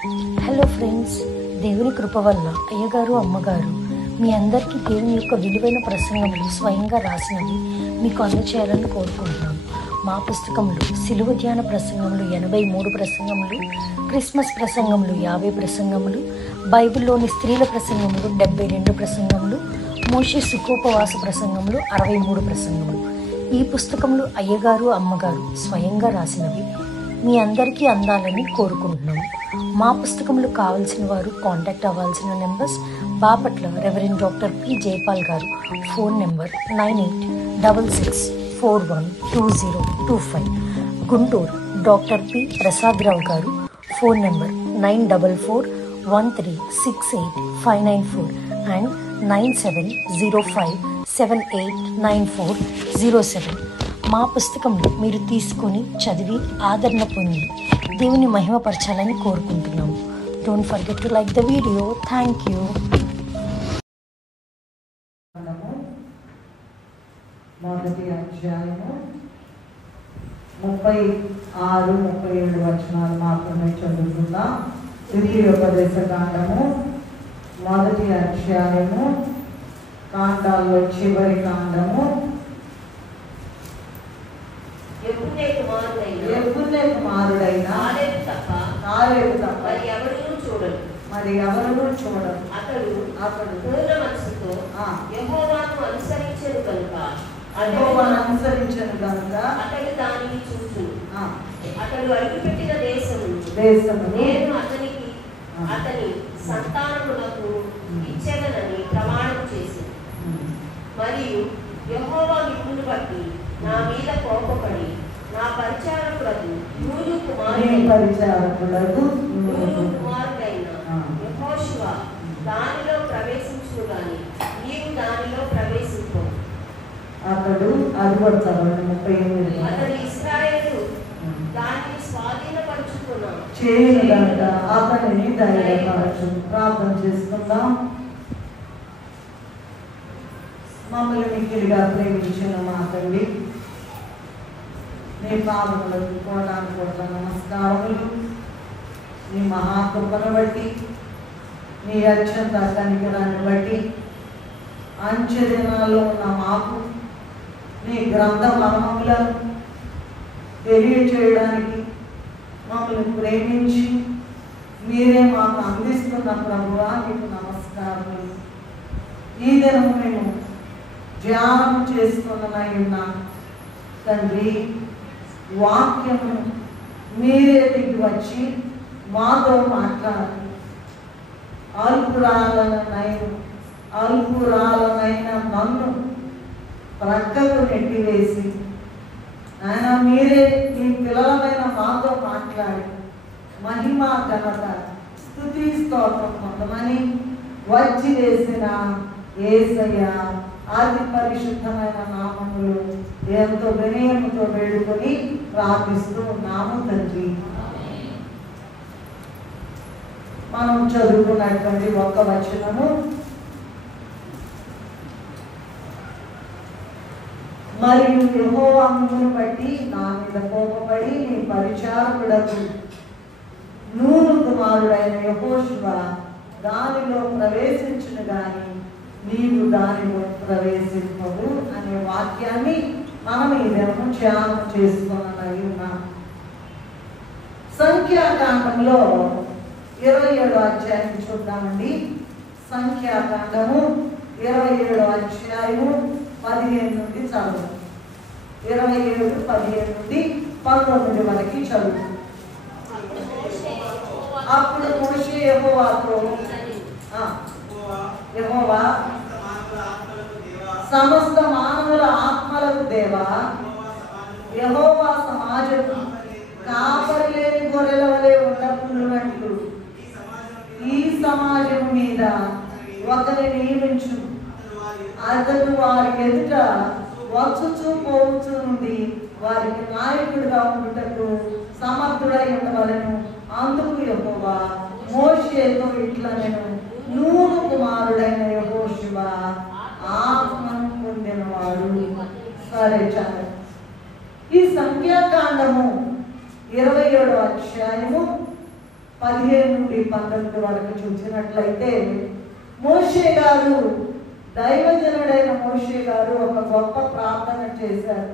Hello friends, దేవుని కృప వల్ల అయ్యగారు అమ్మగారు మీ అందరికీ దేవుని యొక్క విలువైన ప్రసంగములు స్వయంగా రాసినవి మీకు అందచేయాలని కోరుకుంటున్నాను. మా పుస్తకంలో సిలువ ధ్యాన ప్రసంగములు 83 ప్రసంగములు, క్రిస్మస్ ప్రసంగములు 50 ప్రసంగములు, బైబిల్లోని స్త్రీల ప్రసంగములు 72 ప్రసంగములు, మోషే సుఖోపవాస ప్రసంగములు 63 ప్రసంగములు. ఈ పుస్తకములు అయ్యగారు అమ్మగారు స్వయంగా రాసినవి మీ అందరికీ అందాలని కోరుకుంటున్నాము. మా పుస్తకములు కావాల్సిన వారు కాంటాక్ట్ అవ్వాల్సిన numbers: Bapatla reverend doctor P Jaipal గారు, phone number 9866412025. Guntur doctor P Prasada Rao గారు, ఫోన్ నెంబర్ 9413685994 అండ్ 9705789407. మా పుస్తకంలో మీరు తీసుకొని చదివి ఆదరణ పొంది దేవుని మహిమపరచాలని కోరుకుంటున్నాము. Don't forget to like the video. Thank you. మొదటి అధ్యాయము 36-37 వచనాలు మాత్రమే చదువుకుందాం. ద్వితీయోపదేశ కాండము మొదటి అధ్యాయము, కాండాల్లో చివరి కాండము. యెఫున్నె కుమారుడైన కాలేబు తప్ప మరి ఎవరునూ చూడరు. అతడు పూర్ణ మనసుతో యెహోవాను అనుసరించెను కనుక అతడు దానిని చూచు అతడు అడుగుపెట్టిన దేశము నేను అతని సంతానములకు ఇచ్చెదనని ప్రమాణం చేసింది. మరియు యెహోవా మిమ్మును బట్టి నా మీద కోపపడి నా పరిచారకులకు నూను కుమారుడైన యెహోషువ దానిలో ప్రవేశించును గాని నీవు దానిలో ప్రవేశించు. అతడు ఇశ్రాయేలు దానిని స్వాధీనపరుచుకున్నాడు. అతనిని ధైర్యపరచు. ప్రార్థన చేసుకుందాం. మమ్మల్ని మిక్కిలిగా ప్రేమించిన మా తండ్రి, నీ పాదములకు కోటాను నమస్కారములు. నీ మహాకృపను బట్టి, నీ అత్యంత కనికరాన్ని బట్టి అంచె దినాల్లో ఉన్న మాకు నీ గ్రంథ మర్మములను తెలియచేయడానికి మమ్మల్ని ప్రేమించి మీరే మాకు అందిస్తున్న ప్రభువా నీకు నమస్కారములు. ఈ దినము మేము ధ్యానం చేసుకున్నై ఉన్నాం తండ్రి. వాక్యము మీరే దిగి వచ్చి మాతో మాట్లాడాలి. అల్పురాలనైన నన్ను ప్రక్కకు నెట్టివేసి ఆయన మీరే మీ పిల్లలమైన మాతో మాట్లాడి మహిమ ఘనత స్తుతి స్తోత్రం పొందమని వచ్చి వేసిన యేసయ్య అతి పరిశుద్ధమైన నామములు ఎంతో వినయముతో వేడుకొని ప్రార్థిస్తూ ఉన్నాము తండ్రి. మనం చదువుకున్నటువంటి ఒక వచనము, మరియు యెహోవా మిమ్మును బట్టి నా మీద కోపపడి నీ పరిచారకుడకు నూను కుమారుడైన యెహోషువ దానిలో ప్రవేశించును గాని నీవు దానిలో ప్రవేశింపవు అనే వాక్యాన్ని మనం ఈ దినము ధ్యానం చేసుకున్నై ఉన్నాం. సంఖ్యాకాండంలో 27వ అధ్యాయం చూద్దామండి. సంఖ్యాకాండము 27వ అధ్యాయము 15 నుండి చదువు. 27, 15 నుండి 19 వరకు చదువు. అప్పుడు మోషే యెహోవాతో, యెహోవా సమస్త మానవుల ఆత్మలకు దేవా, యెహోవా సమాజము కాపరి లేని గొర్రెల వలె ఉండకుండునట్లు ఈ సమాజం మీద ఒకరిని నియమించు. అతడు వారి ఎదుట వచ్చుచూ పోవచ్చు నుండి వారికి నాయకుడిగా ఉండుటకు సమర్థుడై ఉండవలెను. అందుకు యెహోవా మోషేతో ఇట్లా నేను నూను కుమారుడైన యెహోషువ ఆత్మను పొందినవాడు. సరే చాలు. ఈ సంఖ్యాకాండము 27వ అధ్యాయము 15 నుండి 12 వరకు చూసినట్లయితే మోషే గారు, దైవజనుడైన మోషే గారు ఒక గొప్ప ప్రార్థన చేశారు.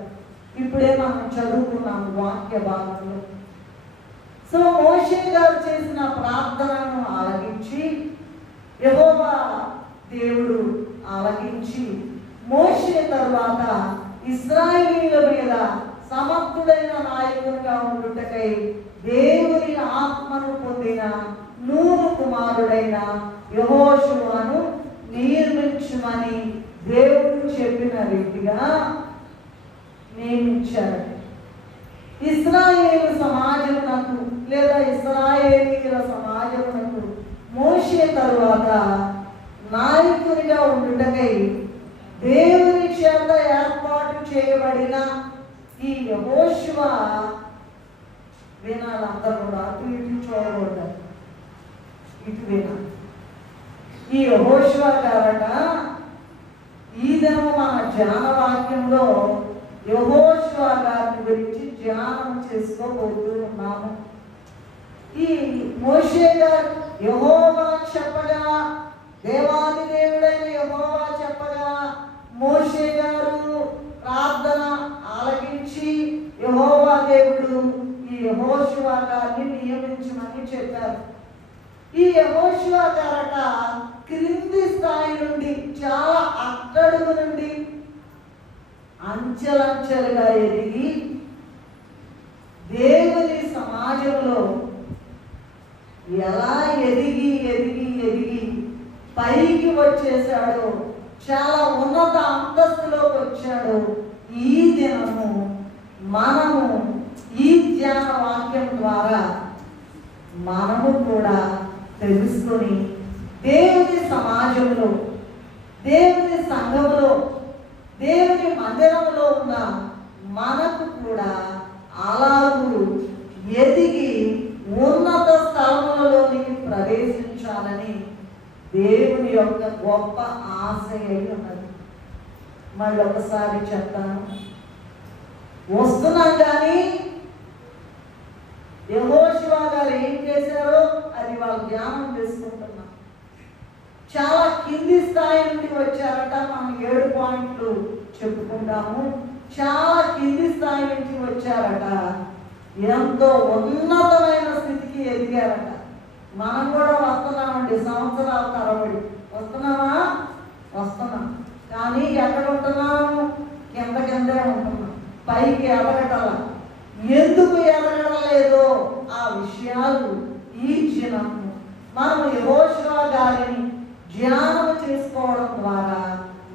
ఇప్పుడే మనం చదువుకున్నాం వాక్య భాగంలో. సో మోషే గారు చేసిన ప్రార్థనను ఆలకించి యెహోవా దేవుడు ఆలకించి మోషే తరువాత ఇశ్రాయేలీయుల మీద సమర్థుడైన నాయకునిగా ఉండుటకై దేవుని ఆత్మను పొందిన నూను కుమారుడైన యెహోషువను నియమించుమని దేవుడు చెప్పిన రీతిగా నియమించాడు. ఇశ్రాయేలు సమాజమునకు లేదా ఇశ్రాయేలీయుల సమాజమునకు మోషే తరువాత నాయకునిగా ఉండుటకై దేవుని చేత ఏర్పాటు చేయబడిన ఈ యెహోషువ వినాలందరూ కూడా అటు ఇటు చూడకూడదు, ఇటు వినాలి. ఈ యెహోషువ గారట ఈ దినం మన ధ్యాన వాక్యంలో యెహోషువ గారిని గురించి ధ్యానం చేసుకోబోతూ ఉన్నాము. ఈ మోషే గారు యెహోవా చెప్పగా, దేవాది దేవుడైన యెహోవా చెప్పగా మోషే గారు ప్రార్థన ఆలకించి యెహోవా దేవుడు ఈ యెహోషువ గారిని నియమించమని చెప్పారు. ఈ యెహోషువ గారట క్రింది స్థాయి నుండి, చాలా అట్టడుగు నుండి అంచెలంచెలుగా ఎదిగి దేవుని సమాజంలో ఎలా ఎదిగి ఎదిగి ఎదిగి పైకి వచ్చేసాడో, చాలా ఉన్నత అంతస్తులోకి వచ్చాడో ఈ దినము మనము ఈ ధ్యాన వాక్యం ద్వారా మనము కూడా తెలుసుకొని దేవుని సమాజంలో, దేవుని సంఘంలో, దేవుని మందిరంలో ఉన్న మనకు కూడా అలాగూ ఎదిగి ఉన్నత స్థలములలోనికి ప్రవేశించాలని దేవుని యొక్క గొప్ప ఆశ అయి ఉన్నది. మళ్ళీ ఒకసారి చెప్తాను, వస్తున్నాం కానీ యెహోషువ గారు ఏం చేశారో అది వాళ్ళు ధ్యానం చేసుకుంటున్నాం. చాలా కింది స్థాయి నుండి వచ్చారట. మనం 7 పాయింట్లు చెప్పుకుంటాము. చాలా కింది స్థాయి నుంచి వచ్చారట, ఎంతో ఉన్నతమైన స్థితికి ఎదిగారట. మనం కూడా వస్తున్నామండి, సంవత్సరాల తరబడి వస్తున్నామా? వస్తున్నాం. కానీ ఎక్కడ ఉంటున్నాము? కింద కిందే ఉంటున్నాం, పైకి ఎదగటల. ఎందుకు ఎదగడలేదో ఆ విషయాలు ఈ దినము మనం యెహోషువ గారిని ధ్యానం చేసుకోవడం ద్వారా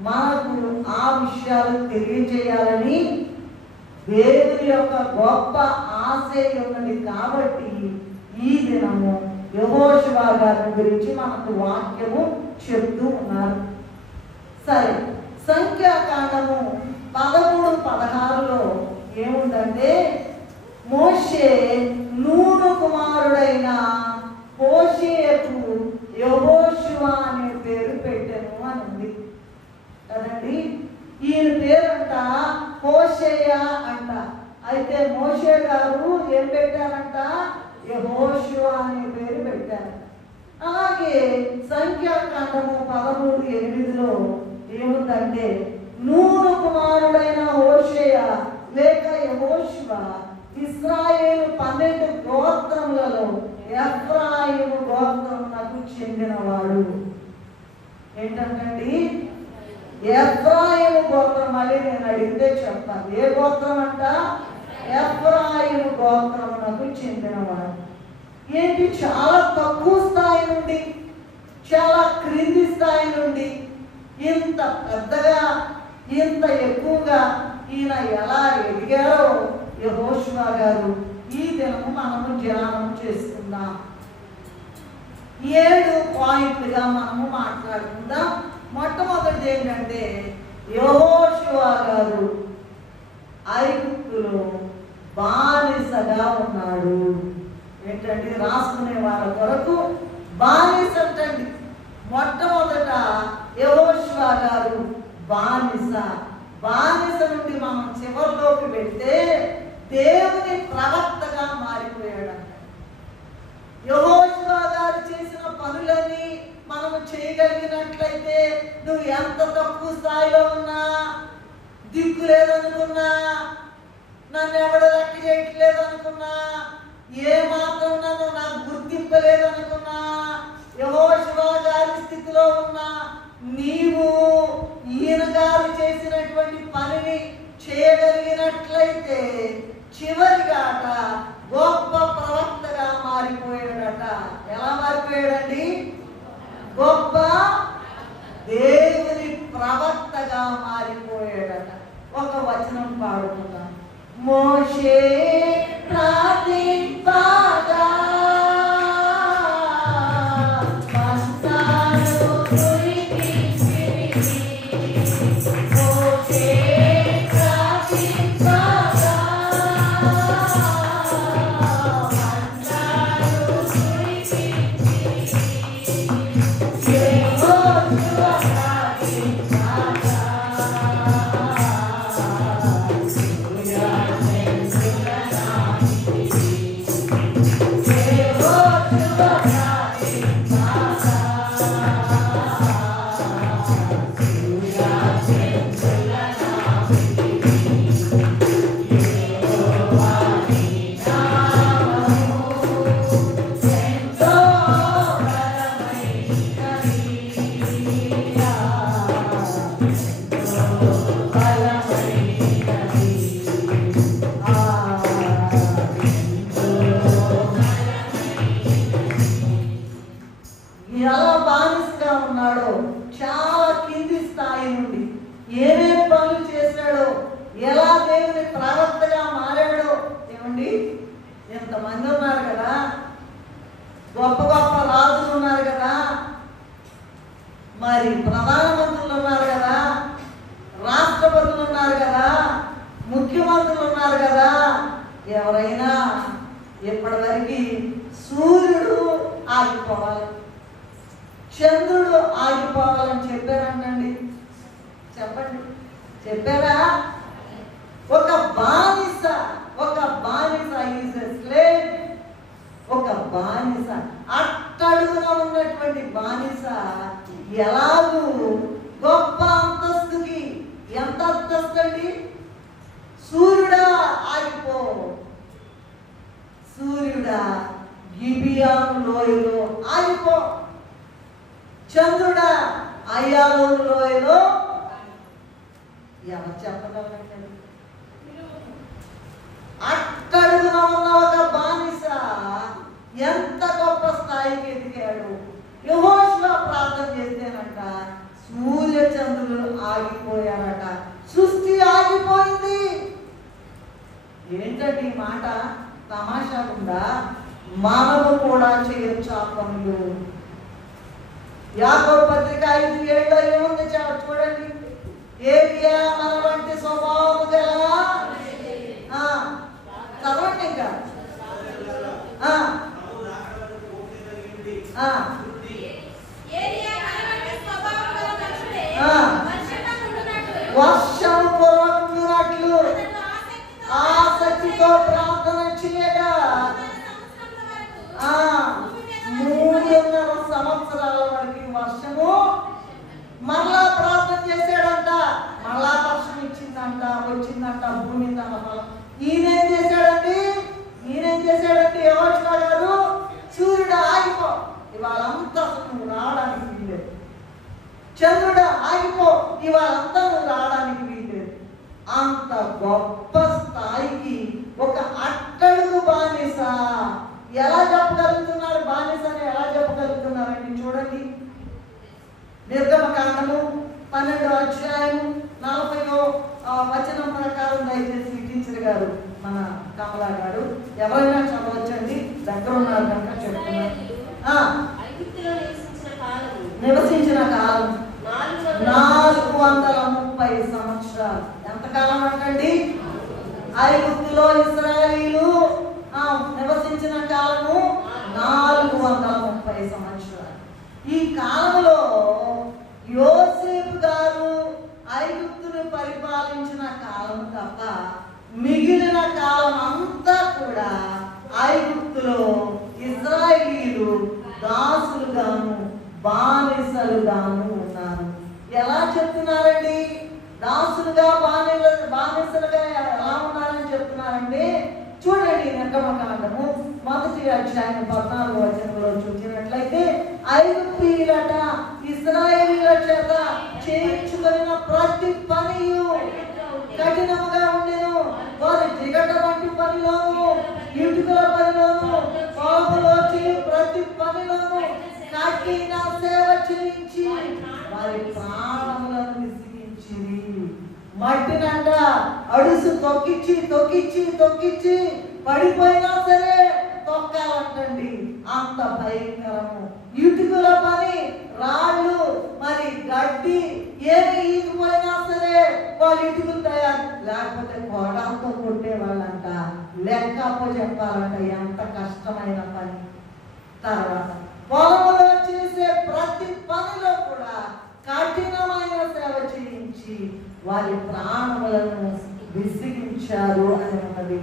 మనకు ఆ విషయాలు తెలియజేయాలని దేవుని యొక్క గొప్ప ఆశ ఉన్నది. కాబట్టి ఈ దినము యెహోషువ గారి గురించి మనకు వాక్యము చెప్తూ ఉన్నారు. సరే, సంఖ్యాకాండము 13-16లో ఏముందంటే, మోషే నూను కుమారుడైన హోషేయకు యెహోషువ అనే పేరు పెట్టెను అని ఉంది కదండి. ఈయన పేరంట హోషేయ అంట. అయితే మోషే గారు ఏం పెట్టారంట? యెహోషువ అనే పేరు పెట్టారు. అలాగే సంఖ్యాకాండము 13:8లో ఏముందంటే, నూను కుమారుడైన హోషేయ లేక యెహోషువ ఇశ్రాయేలు 12 గోత్రములలో ఎఫ్రాయిము గోత్రమునకు చెందినవాడు. ఏంటండి? ఎఫ్రాయిము గోత్రం. మళ్ళీ నేను అడిగితే చెప్తాను. ఏ గోత్రం అంట? ఎఫ్రాయిము గోత్రమునకు చెందినవాడు. ఏంటి? చాలా తక్కువ స్థాయి నుండి, చాలా క్రింది స్థాయి నుండి ఇంత పెద్దగా, ఇంత ఎక్కువగా ఈయన ఎలా ఎదిగారో యెహోషువ గారు ఈ దినము మనము ధ్యానం చేసుకుందాం. 7 పాయింట్లుగా మనము మాట్లాడుకుందాం. మొట్టమొదటిది ఏంటంటే, యెహోషువ గారు ఐగుప్తులో బానిసగా ఉన్నాడు. ఏంటంటే, రాసుకునే వాళ్ళ కొరకు బానిస అంటండి. మొట్టమొదట యెహోషువ గారు బానిస. బానిస నుండి మనం చివరిలోకి వెళ్తే దేవుని ప్రవక్తగా మారిపోయాడంట. యెహోషువ గారు చేసిన పనులని మనము చేయగలిగినట్లయితే, నువ్వు ఎంత తక్కువ స్థాయిలో ఉన్నా, దిక్కు లేదనుకున్నా, నన్ను ఎవడ లెక్క చేయట్లేదు అనుకున్నా, ఏ మాత్రం నన్ను నాకు గుర్తింపలేదనుకున్నా, యెహోషువ గారి స్థితిలో ఉన్నా నీవు ఈయన గారు చేసినటువంటి పనిని చేయగలిగినట్లయితే చివరిగాట గొప్ప ప్రవక్తగా మారిపోయాడట. ఎలా మారిపోయాడండి? గొప్ప దేవుని ప్రవక్తగా మారిపోయాడట. ఒక వచనం పాడుకుందాం. మోషే ప్రార్థింపగా ఎలా బానిసగా ఉన్నాడో, చాలా కింది స్థాయి నుండి ఏమేం పనులు చేశాడో, ఎలా దేవుని ప్రవక్తగా మారాడో. ఏమండి, ఎంతమంది ఉన్నారు కదా, గొప్ప గొప్ప రాజులు ఉన్నారు కదా, మరి ప్రధానమంత్రులు ఉన్నారు కదా, రాష్ట్రపతులు ఉన్నారు కదా, ముఖ్యమంత్రులు ఉన్నారు కదా. ఎవరైనా ఇప్పటివరకు సూర్యుడు ఆగిపోవాలి, చంద్రుడు ఆగిపోవాలని చెప్పారంటండి? చెప్పండి, చెప్పారా? ఒక బానిస ఈజ్ ఎ స్లేవ్. ఒక బానిస, అట్టడుగున ఉన్నటువంటి బానిస ఎలాగూ గొప్ప అంతస్తుకి, ఎంత అంతస్తు అండి? సూర్యుడా ఆగిపో, సూర్యుడా గిబియాను లోయలో ఆగిపో, చంద్రుడా అయ్యాలోను లోయలో. ఎవరు చెప్పగలండి? అట్టడుగున ఉన్న ఒక బానిస ఎంత గొప్ప స్థాయికి ఎదిగాడు. యెహోషువ ప్రార్థన చేస్తేనంట సూర్య చంద్రులు ఆగిపోయారట, సృష్టి ఆగిపోయింది. ఏంటంటే ఈ మాట తమాషాకుండా మానవు కూడా చేయొచ్చు ఆ పనులు. యాకోబు పత్రిక 5:7 ఏముంది చూడండి. ఏలియా మన వంటి స్వభావము గల, చదవండి ఇంకా, వర్షం కురవకున్నట్లు ఆసక్తితో ప్రార్థన చేయగా 3.5 సంవత్సరాల వరకు వర్షము, మరలా ప్రార్థన చేశాడంట, మరలా వర్షం వచ్చిందంట భూమి తన ఫలం. ఈయనేం చేశాడండి? యెహోషువ గారు, సూర్యుడు ఆగిపో, ఇవాళంతా నువ్వు రావడానికి వీల్లేదు. చంద్రుడు ఆగిపో, ఇవాళంతా నువ్వు రావడానికి వీల్లేదు. అంత గొప్ప స్థాయికి ఒక అట్టడుగు బానిస ఎలా చెప్పగలుగుతున్నారు? బానిసని ఎలా చెప్పగలుగుతున్నారండి? చూడండి, నిర్గమకాండము 12వ అధ్యాయం 40వ వచనం ప్రకారం దయచేసి టీచర్ గారు, మన కమలా గారు, ఎవరైనా చదవచ్చండి, దగ్గర ఉన్నారు కనుక చెప్తున్నారు. నివసించిన కాలం 430 సంవత్సరాలు. ఎంతకాలం అంటండి? ఐగుప్తులో ఇశ్రాయేలీయులు నివసించిన కాలము 430 సంవత్సరాలు. ఈ కాలంలో యోసేపు గారు ఐగుప్తును పరిపాలించిన కాలం తప్ప మిగిలిన కాలం అంతా కూడా ఐగుప్తులో ఇశ్రాయేలీయులు దాసులుగాను బానిసలుగాను ఉన్నారు. ఎలా చెప్తున్నారండి? దాసులుగా బానిసలుగా ఎలా ఉన్నారని చెప్తున్నారండి? చూడండి, నిర్గమకాండము 1వ అధ్యాయం 14వ వచనంలో చూసినట్లయితే, ఐగుప్తీయులట ఇశ్రాయేలీయుల చేత చేయించుకున్న ప్రతి పనియు కఠినముగా ఉండెను. వారు జిగట వంటి పనిలోను, ఇటుకల పనిలోను, పాపలో చేయు ప్రతి పనిలోను కఠిన సేవ చేయించి వారి ప్రాణములను విసిగించిరి. మట్టినంట అడుసు తొక్కిచ్చి తొక్కిచ్చి తొక్కిచ్చి పడిపోయినా సరే తొక్కాలంటండి, అంత భయంకరము. ఇటుకల పని, రాళ్ళు, మరి గడ్డి ఏమి ఈగిపోయినా సరే వాళ్ళు ఇటుకలు తయారు, లేకపోతే కోడాలతో కొట్టే వాళ్ళంట. లెక్క చెప్పాలంట, ఎంత కష్టమైన పని. తర్వాత పొలంలో చేసే ప్రతి పనిలో కూడా కఠినమైన సేవ చేయించి వారి ప్రాణములను విసిగించారు అని ఉన్నది.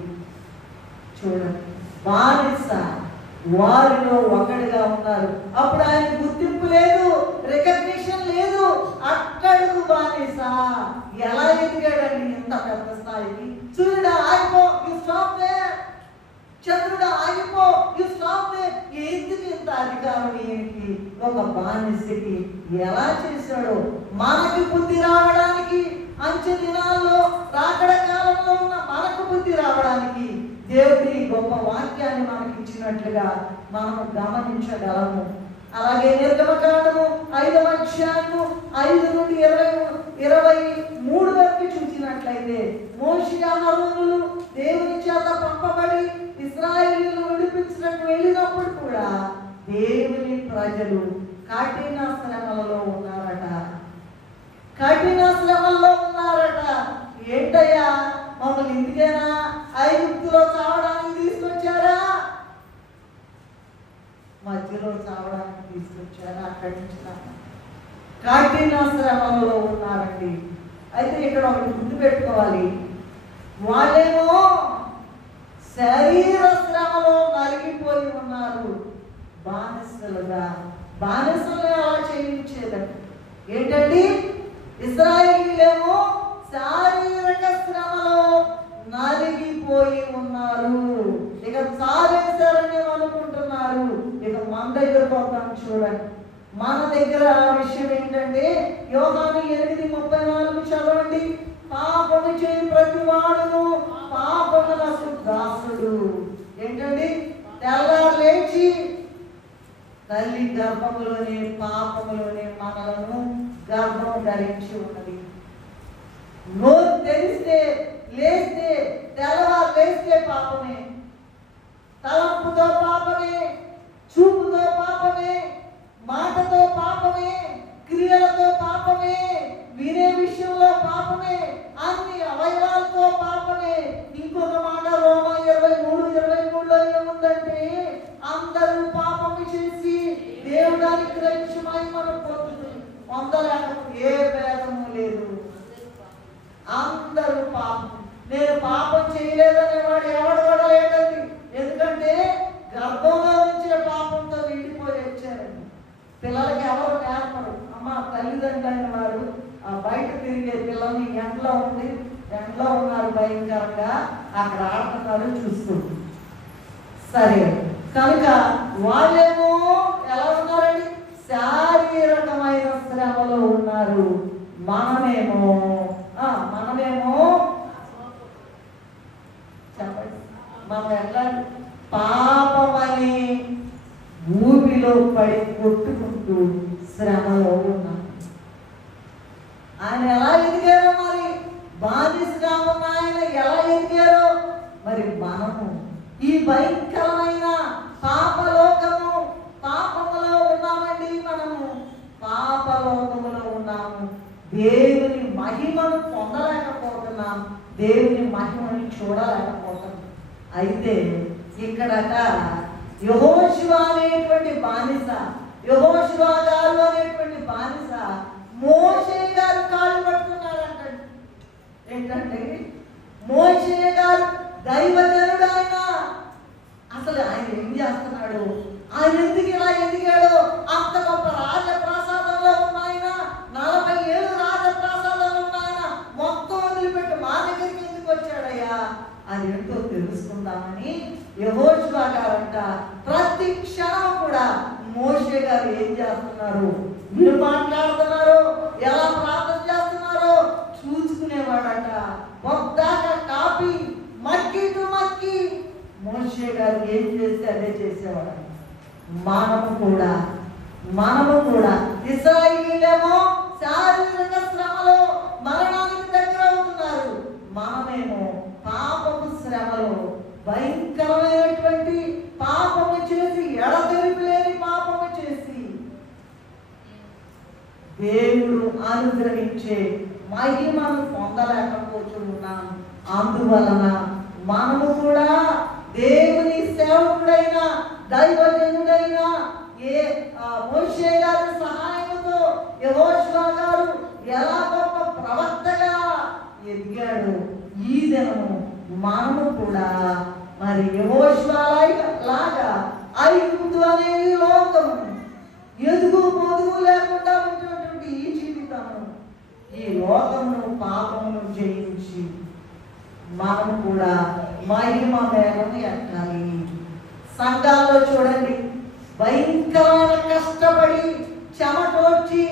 చూడండి, బానిస వారిలో ఒకటిగా ఉన్నారు. అప్పుడు ఆయన గుర్తింపు లేదు, రికగ్నిషన్ లేదు. అక్కడకు బానిస ఎలా ఎదిగాడండి ఇంత పెద్ద స్థాయికి? సూర్యుడు ఆగిపో, యు స్టాప్ దేర్. చంద్రుడు ఆగిపో, యు స్టాప్ దేర్. ఎందుకు ఇంత అధికారం ఏంటి ఒక బానిసకి? ఎలా చేశాడో మనకి బుద్ధి రావడానికి, అంచె దినాల్లో రాకడ కాలంలో ఉన్న మనకు బుద్ధి రావడానికి దేవుడి గొప్ప వాక్యాన్ని మనకి ఇచ్చినట్లుగా మనం గమనించగలము. అలాగే నిర్గమకాండము 5వ అధ్యాయము 5 నుండి 23 వరకు చూసినట్లయితే, మోషే అహరోనులు దేవుని చేత పంపబడి ఇశ్రాయేలీయులను విడిపించడానికి వెళ్ళినప్పుడు కూడా దేవుని ప్రజలు కఠిన శ్రమలలో ఉన్నారట. కఠిన శ్రమల్లో ఉన్నారట. ఏంటయ్యా, మమ్మల్ని ఇందుకేనా ఐగుప్తులో చావడానికి తీసుకొచ్చారా? మధ్యలో చావడానికి తీసుకొచ్చారా? అక్కడి నుంచి కఠిన శ్రమలో ఉన్నారండి. అయితే ఇక్కడ ఒకటి గుర్తు పెట్టుకోవాలి, వాళ్ళేమో శరీర శ్రమలో నలిగిపోయి ఉన్నారు. బానిసలు అలా చేయించేదండి. ఏంటండి? ఇశ్రాయేలీయులేమో శారీరక శ్రమలో నలిగిపోయి ఉన్నారు. ఇక చాలేశారని అనుకుంటున్నారు. ఇక మన దగ్గరకు వద్దాం. చూడండి, మన దగ్గర విషయం ఏంటంటే, యోహాను 8:34 చదవండి. పాపము చేయి ప్రతి వాడును పాపమునకు దాసుడు. ఏంటండి? తెల్లారు లేచి తల్లి గర్భములోనే పాపములోనే మనలను గర్భం ధరించి ఉన్నది. నోరు తెరిస్తే, లేస్తే, తెల్లవారు లేస్తే పాపమే, తలంపుతో పాపమే, చూపుతో పాపమే, మాటతో పాపమే, క్రియలతో పాపమే, వినే విషయంలో పాపమే, అన్ని అవయవాలతో పాపమే. ఇంకొక మాట రోమా 23:23లో ఏముందంటే, అందరూ పాపము చేసి దేవుడు అనుగ్రహించి మహిమను పొందుతుంది. పొందలేకపోతే ఏ భేదము లేదు, అందరూ పాపం. నేను పాపం చేయలేదనే వాడు ఎవడు కూడా లేదండి. ఎందుకంటే గర్భంలో ఉంచే పాపంతో నిండిపోయి వచ్చారండి. పిల్లలకి ఎవరు నేర్పరు. అమ్మ తల్లిదండ్రులైన వారు ఆ బయట తిరిగే పిల్లల్ని ఎండలో ఉన్నారు భయంకరంగా, అక్కడ ఆడుతున్నారు చూస్తుంది. సరే, కనుక వాళ్ళేమో ఎలా ఉన్నారండి? శారీరకమైన శ్రమలో ఉన్నారు. మనమేమో చెప్పండి, మనం ఎట్లా పాపమని భూమిలో పడి కొట్టుకుంటూ శ్రమలో ఉన్నాం. ఆయన ఎలా ఎదిగారో, మరి బానిసగా ఉన్న ఆయన ఎలా ఎదిగారో, మరి మనము ఈ భయంకరమైన పాపములో ఉన్నామండి. మనము పాపలోకములో ఉన్నాము. దేవుని మహిమను పొందలేకపోతున్నాం, దేవుని మహిమను చూడలేకపోతున్నాం. అయితే ఇక్కడట యెహోషువ అనేటువంటి బానిస, యెహోషువ గారు అనేటువంటి బానిస మోషే గారు కాళ్ళు పట్టుకున్నారంట. ఏంటంటే మోషే గారు దైవజనుడు. ఆయన అసలు ఆయన ఏం చేస్తున్నాడు? ఆయన ఎందుకు ఇలా ఎదిగాడో, అంత గొప్ప రాజప్రాసాదంలో ఉన్నాయన, 47 రాజప్రాసాదాలు ఉన్నాయన, మొత్తం వదిలిపెట్టి మా దగ్గరికి ఎందుకు వచ్చాడయ్యా, అదేంటో తెలుసుకుందామని యెహోషువ గారంట ప్రతి క్షణం కూడా మోషే గారు ఏం చేస్తున్నారు, మీరు మాట్లాడుతున్నారో, ఎలా ప్రార్థన చేస్తున్నారో చూసుకునేవాడట. పొద్దాక కాపీ మక్కి టు మక్కి మోషే గారు ఏం చేస్తే అదే చేసేవాడు. మనము కూడా ఇశ్రాయేలీయులేమో శారీరక శ్రమలో మరణానికి దగ్గర అవుతున్నారు, మనమేమో పాపపు శ్రమలో భయంకరమైనటువంటి పాపము చేసి, ఎడతెరిపి లేని పాపము చేసి దేవుడు అనుగ్రహించే మహిమను పొందలేకపోతున్నాం. అందువలన మనము కూడా దేవుని సేవకుడైన దైవజనుడైన మోషే గారి సహాయంతో యెహోషువ గారు ఎలా గొప్ప ప్రవక్తగా ఎదిగాడు, ఈ దినము మనము కూడా మరి యెహోషువ లాగా ఐగుప్తు అనేది లోకము, ఎదుగు పొదుగు లేకుండా ఉన్నటువంటి ఈ జీవితము, ఈ లోకమును పాపమును జయించి మనం కూడా మహిమ మేఘము ఎక్కాలి. సంఘాల్లో చూడండి, భయంకరమైన కష్టపడి చెమటోడ్చి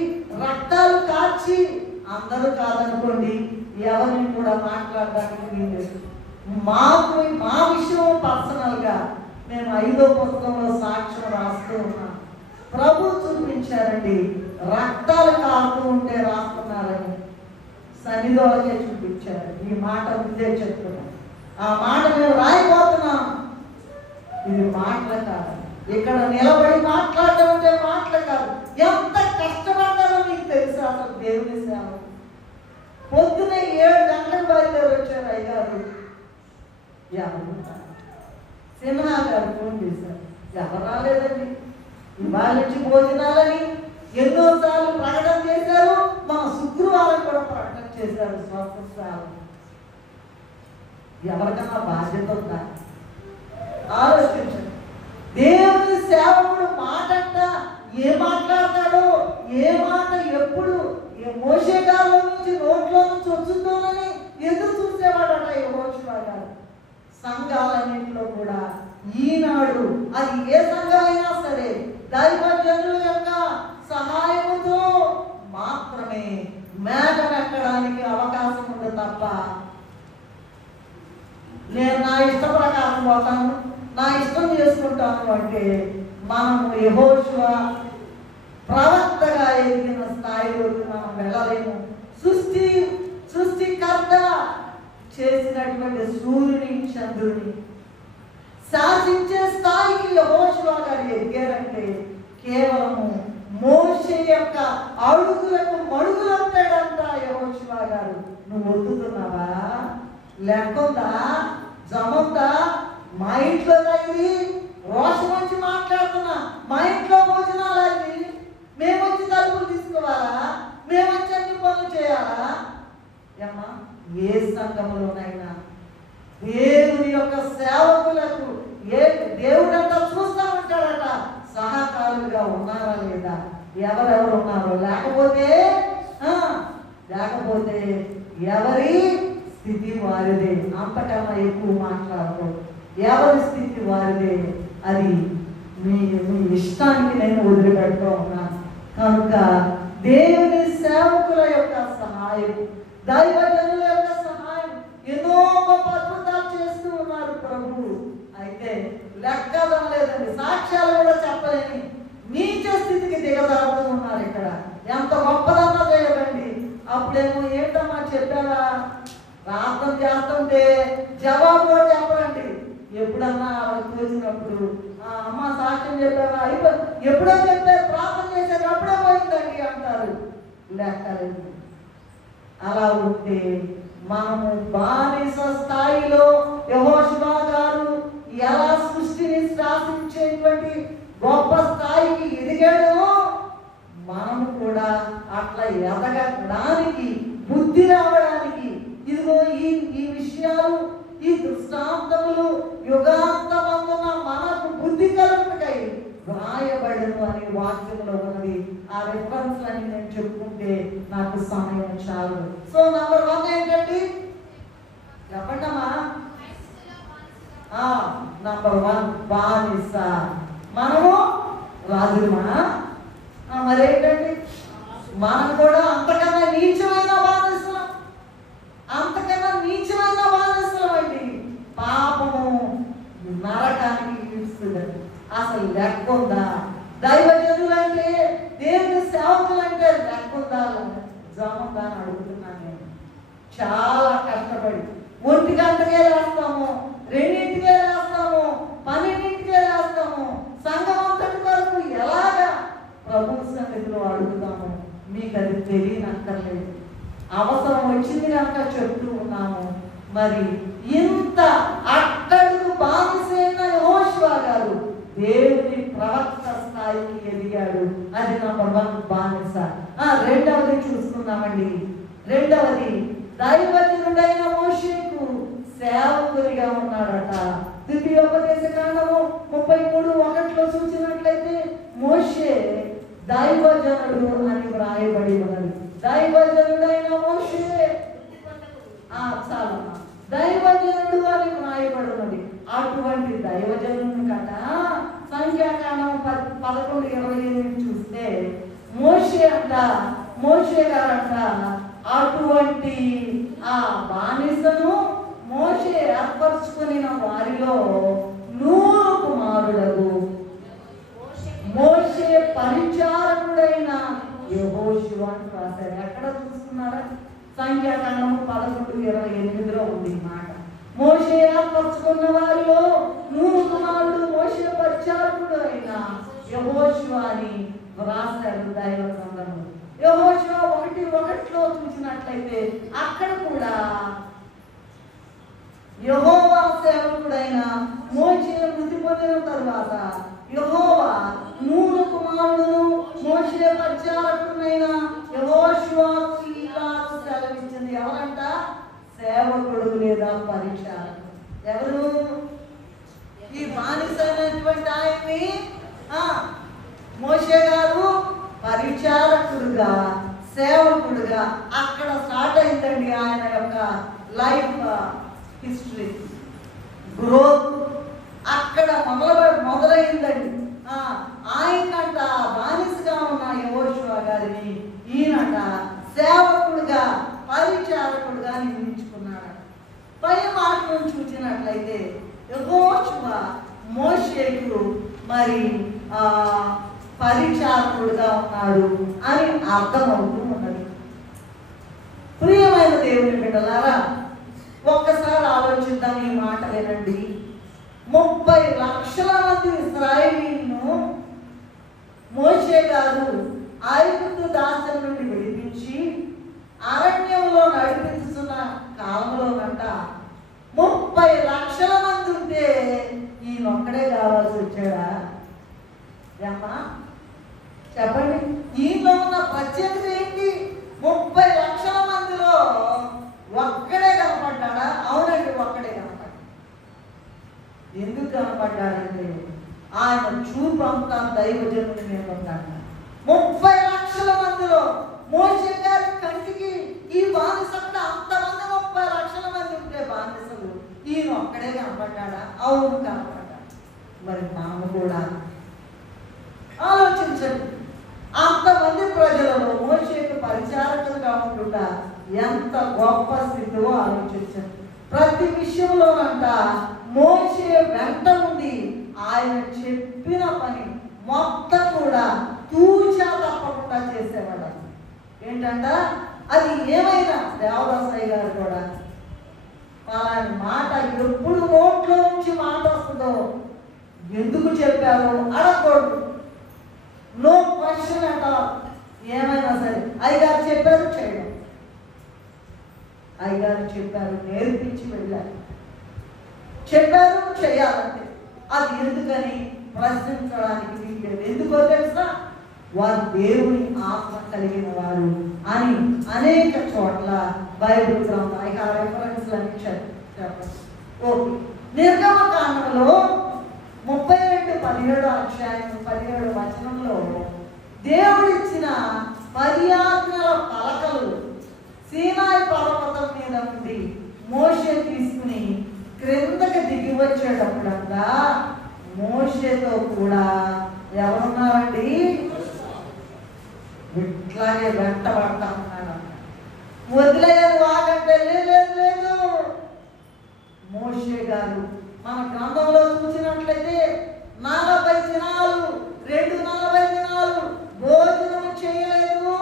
రక్తాలు కార్చి, అందరూ కాదనుకోండి, ఎవరిని కూడా మాట్లాడడానికి వీల్లేదు. మా విషయం పర్సనల్గా మేము 5వ పుస్తకంలో సాక్ష్యం రాస్తూ ఉన్నాం. ప్రభు చూపించారండి, రక్తాలు కారుతూ ఉంటే రాస్తున్నారని సన్నిధిలోకే చూపించారు. ఈ మాట ముందే చెప్తున్నాం, ఆ మాట మేము రాయిపోతున్నాం. ఇది మాటలు కాదు, ఇక్కడ నిలబడి మాట్లాడటం అంటే మాటలు కాదు. ఎంత కష్టపడ్డారో మీకు తెలుసు. అసలు దేవుని సేవ పొద్దునే 7 గంటలకు బయలుదేరి వచ్చారు అయ్యారు. సిన్హా గారు ఫోన్ చేశారు, ఎవరు రాలేదండి, ఇవాళ నుంచి భోజనాలని ఎన్నోసార్లు ప్రకటన చేశారు. మన శుక్రవారం కూడా ప్రకటన చేశారు స్వస్థాలు. ఎవరికన్నా బాధ్యత ఉందా? ఆలోచించండి. దేవుని సేవకుడు మాటంట ఏ మాట్లాడతాడో, ఏ మాట ఎప్పుడు మోషే గారి నుంచి నోట్లో నుంచి వచ్చిందోనని ఎదురు చూసేవాడట యెహోషువ గారు. సంఘాలన్నింటిలో కూడా ఈనాడు అది ఏ సంఘమైనా సరే దైవజనుల యొక్క సహాయంతో మాత్రమే మేఘం ఎక్కడానికి అవకాశం ఉంది తప్ప, నేను నా ఇష్ట ప్రకారం పోతాను, నా ఇష్టం చేసుకుంటాను అంటే మనము యెహోషువ ప్రవక్తగా ఎదిగిన స్థాయిలోకి మనం వెళ్ళలేము. సృష్టికర్త చేసినటువంటి సూర్యుని చంద్రుని శాసించే స్థాయికి యెహోషువ గారు ఎదిగారంటే కేవలము మోషే యొక్క అడుగులకు మడుగులంటాడంట యెహోషువ గారు. నువ్వు ఒత్తుతున్నావా? లెక్కుందా? జమంతా? మా ఇంట్లో అయింది, రోషం వచ్చి మాట్లాడుతున్నా, మా ఇంట్లో భోజనాలు అయింది, మేము వచ్చి తలుపులు తీసుకోవాలా, మేము వచ్చి అన్ని పనులు చేయాలా? ఏమా ఏ సంఘంలోనైనా దేవుని యొక్క సేవకులకు దేవుడంతా చూస్తూ ఉంటాడట, సహకారులుగా ఉన్నారా లేదా, ఎవరెవరు ఉన్నారో. లేకపోతే ఎవరి స్థితి వారిదే. అంతకన్నా ఎక్కువ మాట్లాడదు. ఎవరి స్థితి వారిదే. అది మీ ఇష్టానికి నేను వదిలిపెడుతూ ఉన్నాను. కనుక దేవుని సేవకుల యొక్క సహాయం, దైవజనుల యొక్క సహాయం, ఎన్నో గొప్ప అద్భుతాలు చేస్తూ ఉన్నారు ప్రభు. అయితే లెక్కదం లేదండి, సాక్ష్యాలు కూడా చెప్పలేని నీచ స్థితికి దిగజారుతూ ఉన్నారు. ఇక్కడ ఎంత గొప్పదన్నా చేయదండి. అప్పుడేమో ఏంటమ్మా చెప్పారా, ప్రార్థన చేస్తుంటే జవాబు కూడా చెప్పరండి. ఎప్పుడన్నా వాళ్ళకి తోచినప్పుడు అమ్మ సాక్ష్యం చెప్పారా, ఎప్పుడో చెప్పారు, ప్రార్థన చేశారు, అప్పుడే పోయిందండి అంటారు. లెక్కలేదు. అలా ఉంటే మనము బానిస స్థాయిలో యెహోషువ గారు ఎలా సృష్టిని శాసించేటువంటి గొప్ప స్థాయికి ఎదిగాడో మనము కూడా అట్లా ఎదగడానికి, బుద్ధి రావడానికి ఇదిగో ఈ విషయాలు, ఈ దృష్టాంతములు యుగాంతమందున మనకు బుద్ధి కలుగుతాయి. వాక్యంలో ఉన్నది. ఆ రిఫరెన్స్ అని నేను చెప్పుకుంటే నాకు సమయం చాలు. సో నంబర్ 1 ఏంటండి చెప్పండమ్మా? నంబర్ 1 బానిస. మనము రాజుమా? మరేంటండి మనం కూడా అంతకన్నా నీచమైన బానిసలం, అంతకన్నా నీచమైన బానిసలం అండి. పాపము నరకానికి ఈడ్చుతుందండి. అసలు లెక్క ఉందా? దైవజనులంటే దేవుని సేవకులంటే లెక్క ఉందా? జమందా అని అడుగుతున్నాను నేను. చాలా కష్టపడి 1 గంటకే లేస్తాము, 2ంటికే లేస్తాము, 12ంటికే లేస్తాము. సంఘం అంతటి వరకు ఎలాగా ప్రభు సన్నిధిలో అడుగుతాము. మీకు అది తెలియనక్కర్లేదు. అవసరం వచ్చింది కనుక చెప్తూ ఉన్నాము. మరి ఇంత అట్టడుగు బానిసైన యెహోషువ గారు దేవుని ప్రవక్త స్థాయికి ఎదిగాడు. అది నంబర్ 1 బానిస. రెండవది చూసుకున్నామండి. రెండవది దైవజనుడైన మోషేకు సేవకునిగా ఉన్నాడట. ద్వితీయోపదేశకాండము 33:1 చూసినట్లయితే మోషే దైవజనుడు అని వ్రాయబడి ఉన్నది. దైవజనుడైన మోషే చాలమ్మా, దైవజనుడు అని వ్రాయబడి ఉన్నది. అటువంటి దైవజనుని కట సంఖ్యాకాండం 11:28 చూస్తే మోషే గారంట అటువంటి ఆ బానిసను మోషే ఏర్పరచుకుని వారిలో 100 కుమారులకు మోషే పరిచారకుడైన యెహోషువ అని రాశారు. ఎక్కడ చూస్తున్నారా? సంఖ్యాకాండము 11:28 ఉంది మాట. మోషే ఏర్పరచుకున్న వారిలో 100 కుమారుడు మోషే పరిచారకుడు అయిన యెహోషువ అని రాశారు దైవ గ్రంథము. యెహోషువ 1:1 చూసినట్లయితే అక్కడ కూడా యెహోవా సేవకుడైన మోషే మృతి పొందిన తరువాత యెహోవా 100 కుమారుడును మోషే పరిచారకుడైన యెహోషువకు ఇలా సెలవిచ్చింది. ఎవరంట? సేవకుడు లేదా పరిచారకుడు. ఎవరు? ఈ బానిస అయినటువంటి ఆయన్ని మోషే గారు పరిచారకుడుగా, సేవకుడుగా అక్కడ స్టార్ట్ అయిందండి ఆయన యొక్క లైఫ్ హిస్టరీ, గ్రోత్ అక్కడ మొదలైందండి. ఆయనట బానిసగా ఉన్న యెహోషువ గారిని ఈయనట సేవకుడుగా, పరిచారకుడుగా నియమించుకున్నాడు. పై మాటను చూసినట్లయితే యెహోషువ మోషేకు మరి పరిచారకుడుగా ఉన్నాడు అని అర్థమవుతూ ఉన్నది. ప్రియమైన దేవుని బిడ్డలారా, ఒక్కసారి ఆలోచిద్దాం. ఈ మాట వినండి. 30 లక్షల మంది ఇశ్రాయేలీయులను మోషే గారు ఐగుప్తు దాస్యం నుండి విడిపించి అరణ్యంలో నడిపించుతున్న కాలంలోనంట 30 లక్షల మంది ఉంటే ఈయన ఒక్కడే కావాల్సి వచ్చాడా? ఏమ్మా చెప్పండి. ఈయనలో ఉన్న ప్రత్యేకత ఏంటి? 30 లక్షల మందిలో ఒక్కడే కనపడ్డాడా? అవునండి, ఒక్కడే కనపడ్డా. ఎందుకు కనపడ్డాడంటే ఆయన చూపు అంతా దైవజనుడి మీద ఉన్నాడు. 30 లక్షల మందిలో మోషే గారి కంటికి ఈ బానిసంతా అంతమంది 30 లక్షల మంది ఉంటే బానిసలు ఈయన ఒక్కడే కనపడ్డాడా? అవును, కనపడ్డాడు. మరి మనము కూడా ఆలోచించండి. అంతమంది ప్రజలలో మోషేకు పరిచారకులుగా ఉంటుందా ఎంత గొప్ప స్థితిలో ఆలోచించండి. ప్రతి విషయంలోనంట మోషే వెంట ఉండి ఆయన చెప్పిన పని మొత్తం కూడా తూచా తప్పకుండా చేసేవాడు. ఏంటంట అది ఏమైనా దేవదాసయ్య గారు కూడా ఆయన మాట ఎప్పుడు నోట్లో నుంచి మాట వస్తుందో ఎందుకు చెప్పారో అడగకూడదు. నో క్వశ్చన్ అట. ఏమైనా సరే అయ్యగారు చెప్పారు చేయడం, అయ్యగారు చెప్పారు నేర్పించి వెళ్ళారు, చెప్పారు చేయాలంటే అది ఎందుకని ప్రశ్నించడానికి వీల్లేదు. ఎందుకో తెలుసా? వారు దేవుని ఆత్మ కలిగిన వారు అని అనేక చోట్ల బైబిల్ గ్రంథం రెఫరెన్స్లని చెప్పండి. ఓకే, నిర్గమకాండంలో 32:17 అధ్యాయం 17 వచనంలో దేవుడిచ్చిన 10 ఆజ్ఞల పలకలు సీనాయి పర్వతం మీద ఉండి మోషే తీసుకుని క్రిందకి దిగి వచ్చేటప్పుడంతా మోషేతో కూడా ఎవరున్నారండి? ఇట్లాగే వెంటబడతా ఉన్నాడు. వదిలేయని వాగంటే లేదు లేదు. మోషే గారు మన గ్రంథంలో చూసినట్లయితే 40 దినాలు 40 దినాలు భోజనం చేయలేదు,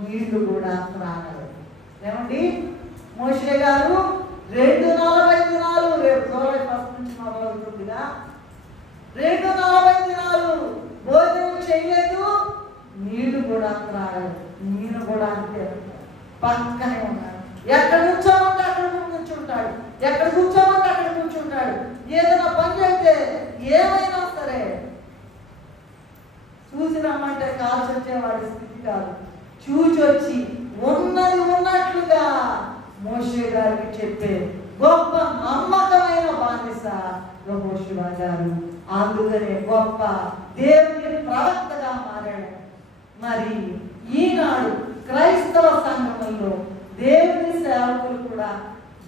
నీళ్లు కూడా త్రాగలేదు. ఏమండి? మోషే గారు 40 దినాలు, రేపు జూలై 1 నుంచి మొదలవుతుందిగా, 40 దినాలు భోజనం చేయలేదు, నీళ్లు కూడా త్రాగలేదు. నేను కూడా అంతే, పక్కనే ఉన్నాడు. ఎక్కడ కూర్చోమంటే అక్కడ కూర్చుంటాడు, ఎక్కడ కూర్చోమంటే అక్కడ కూర్చుంటాడు. ఏదైనా పని చేస్తే ఏమైనా సరే చూసి రమ్మంటే కాల్చి వచ్చేవాడి స్థితి కాదు. చూచొచ్చి ఉన్నది ఉన్నట్లుగా మోషే గారికి చెప్పే గొప్ప నమ్మకమైన బానిస యెహోషువ గారు. అందుకనే గొప్ప దేవుని ప్రవక్తగా మారాడు. మరి ఈనాడు క్రైస్తవ సంఘంలో దేవుని సేవకులు కూడా,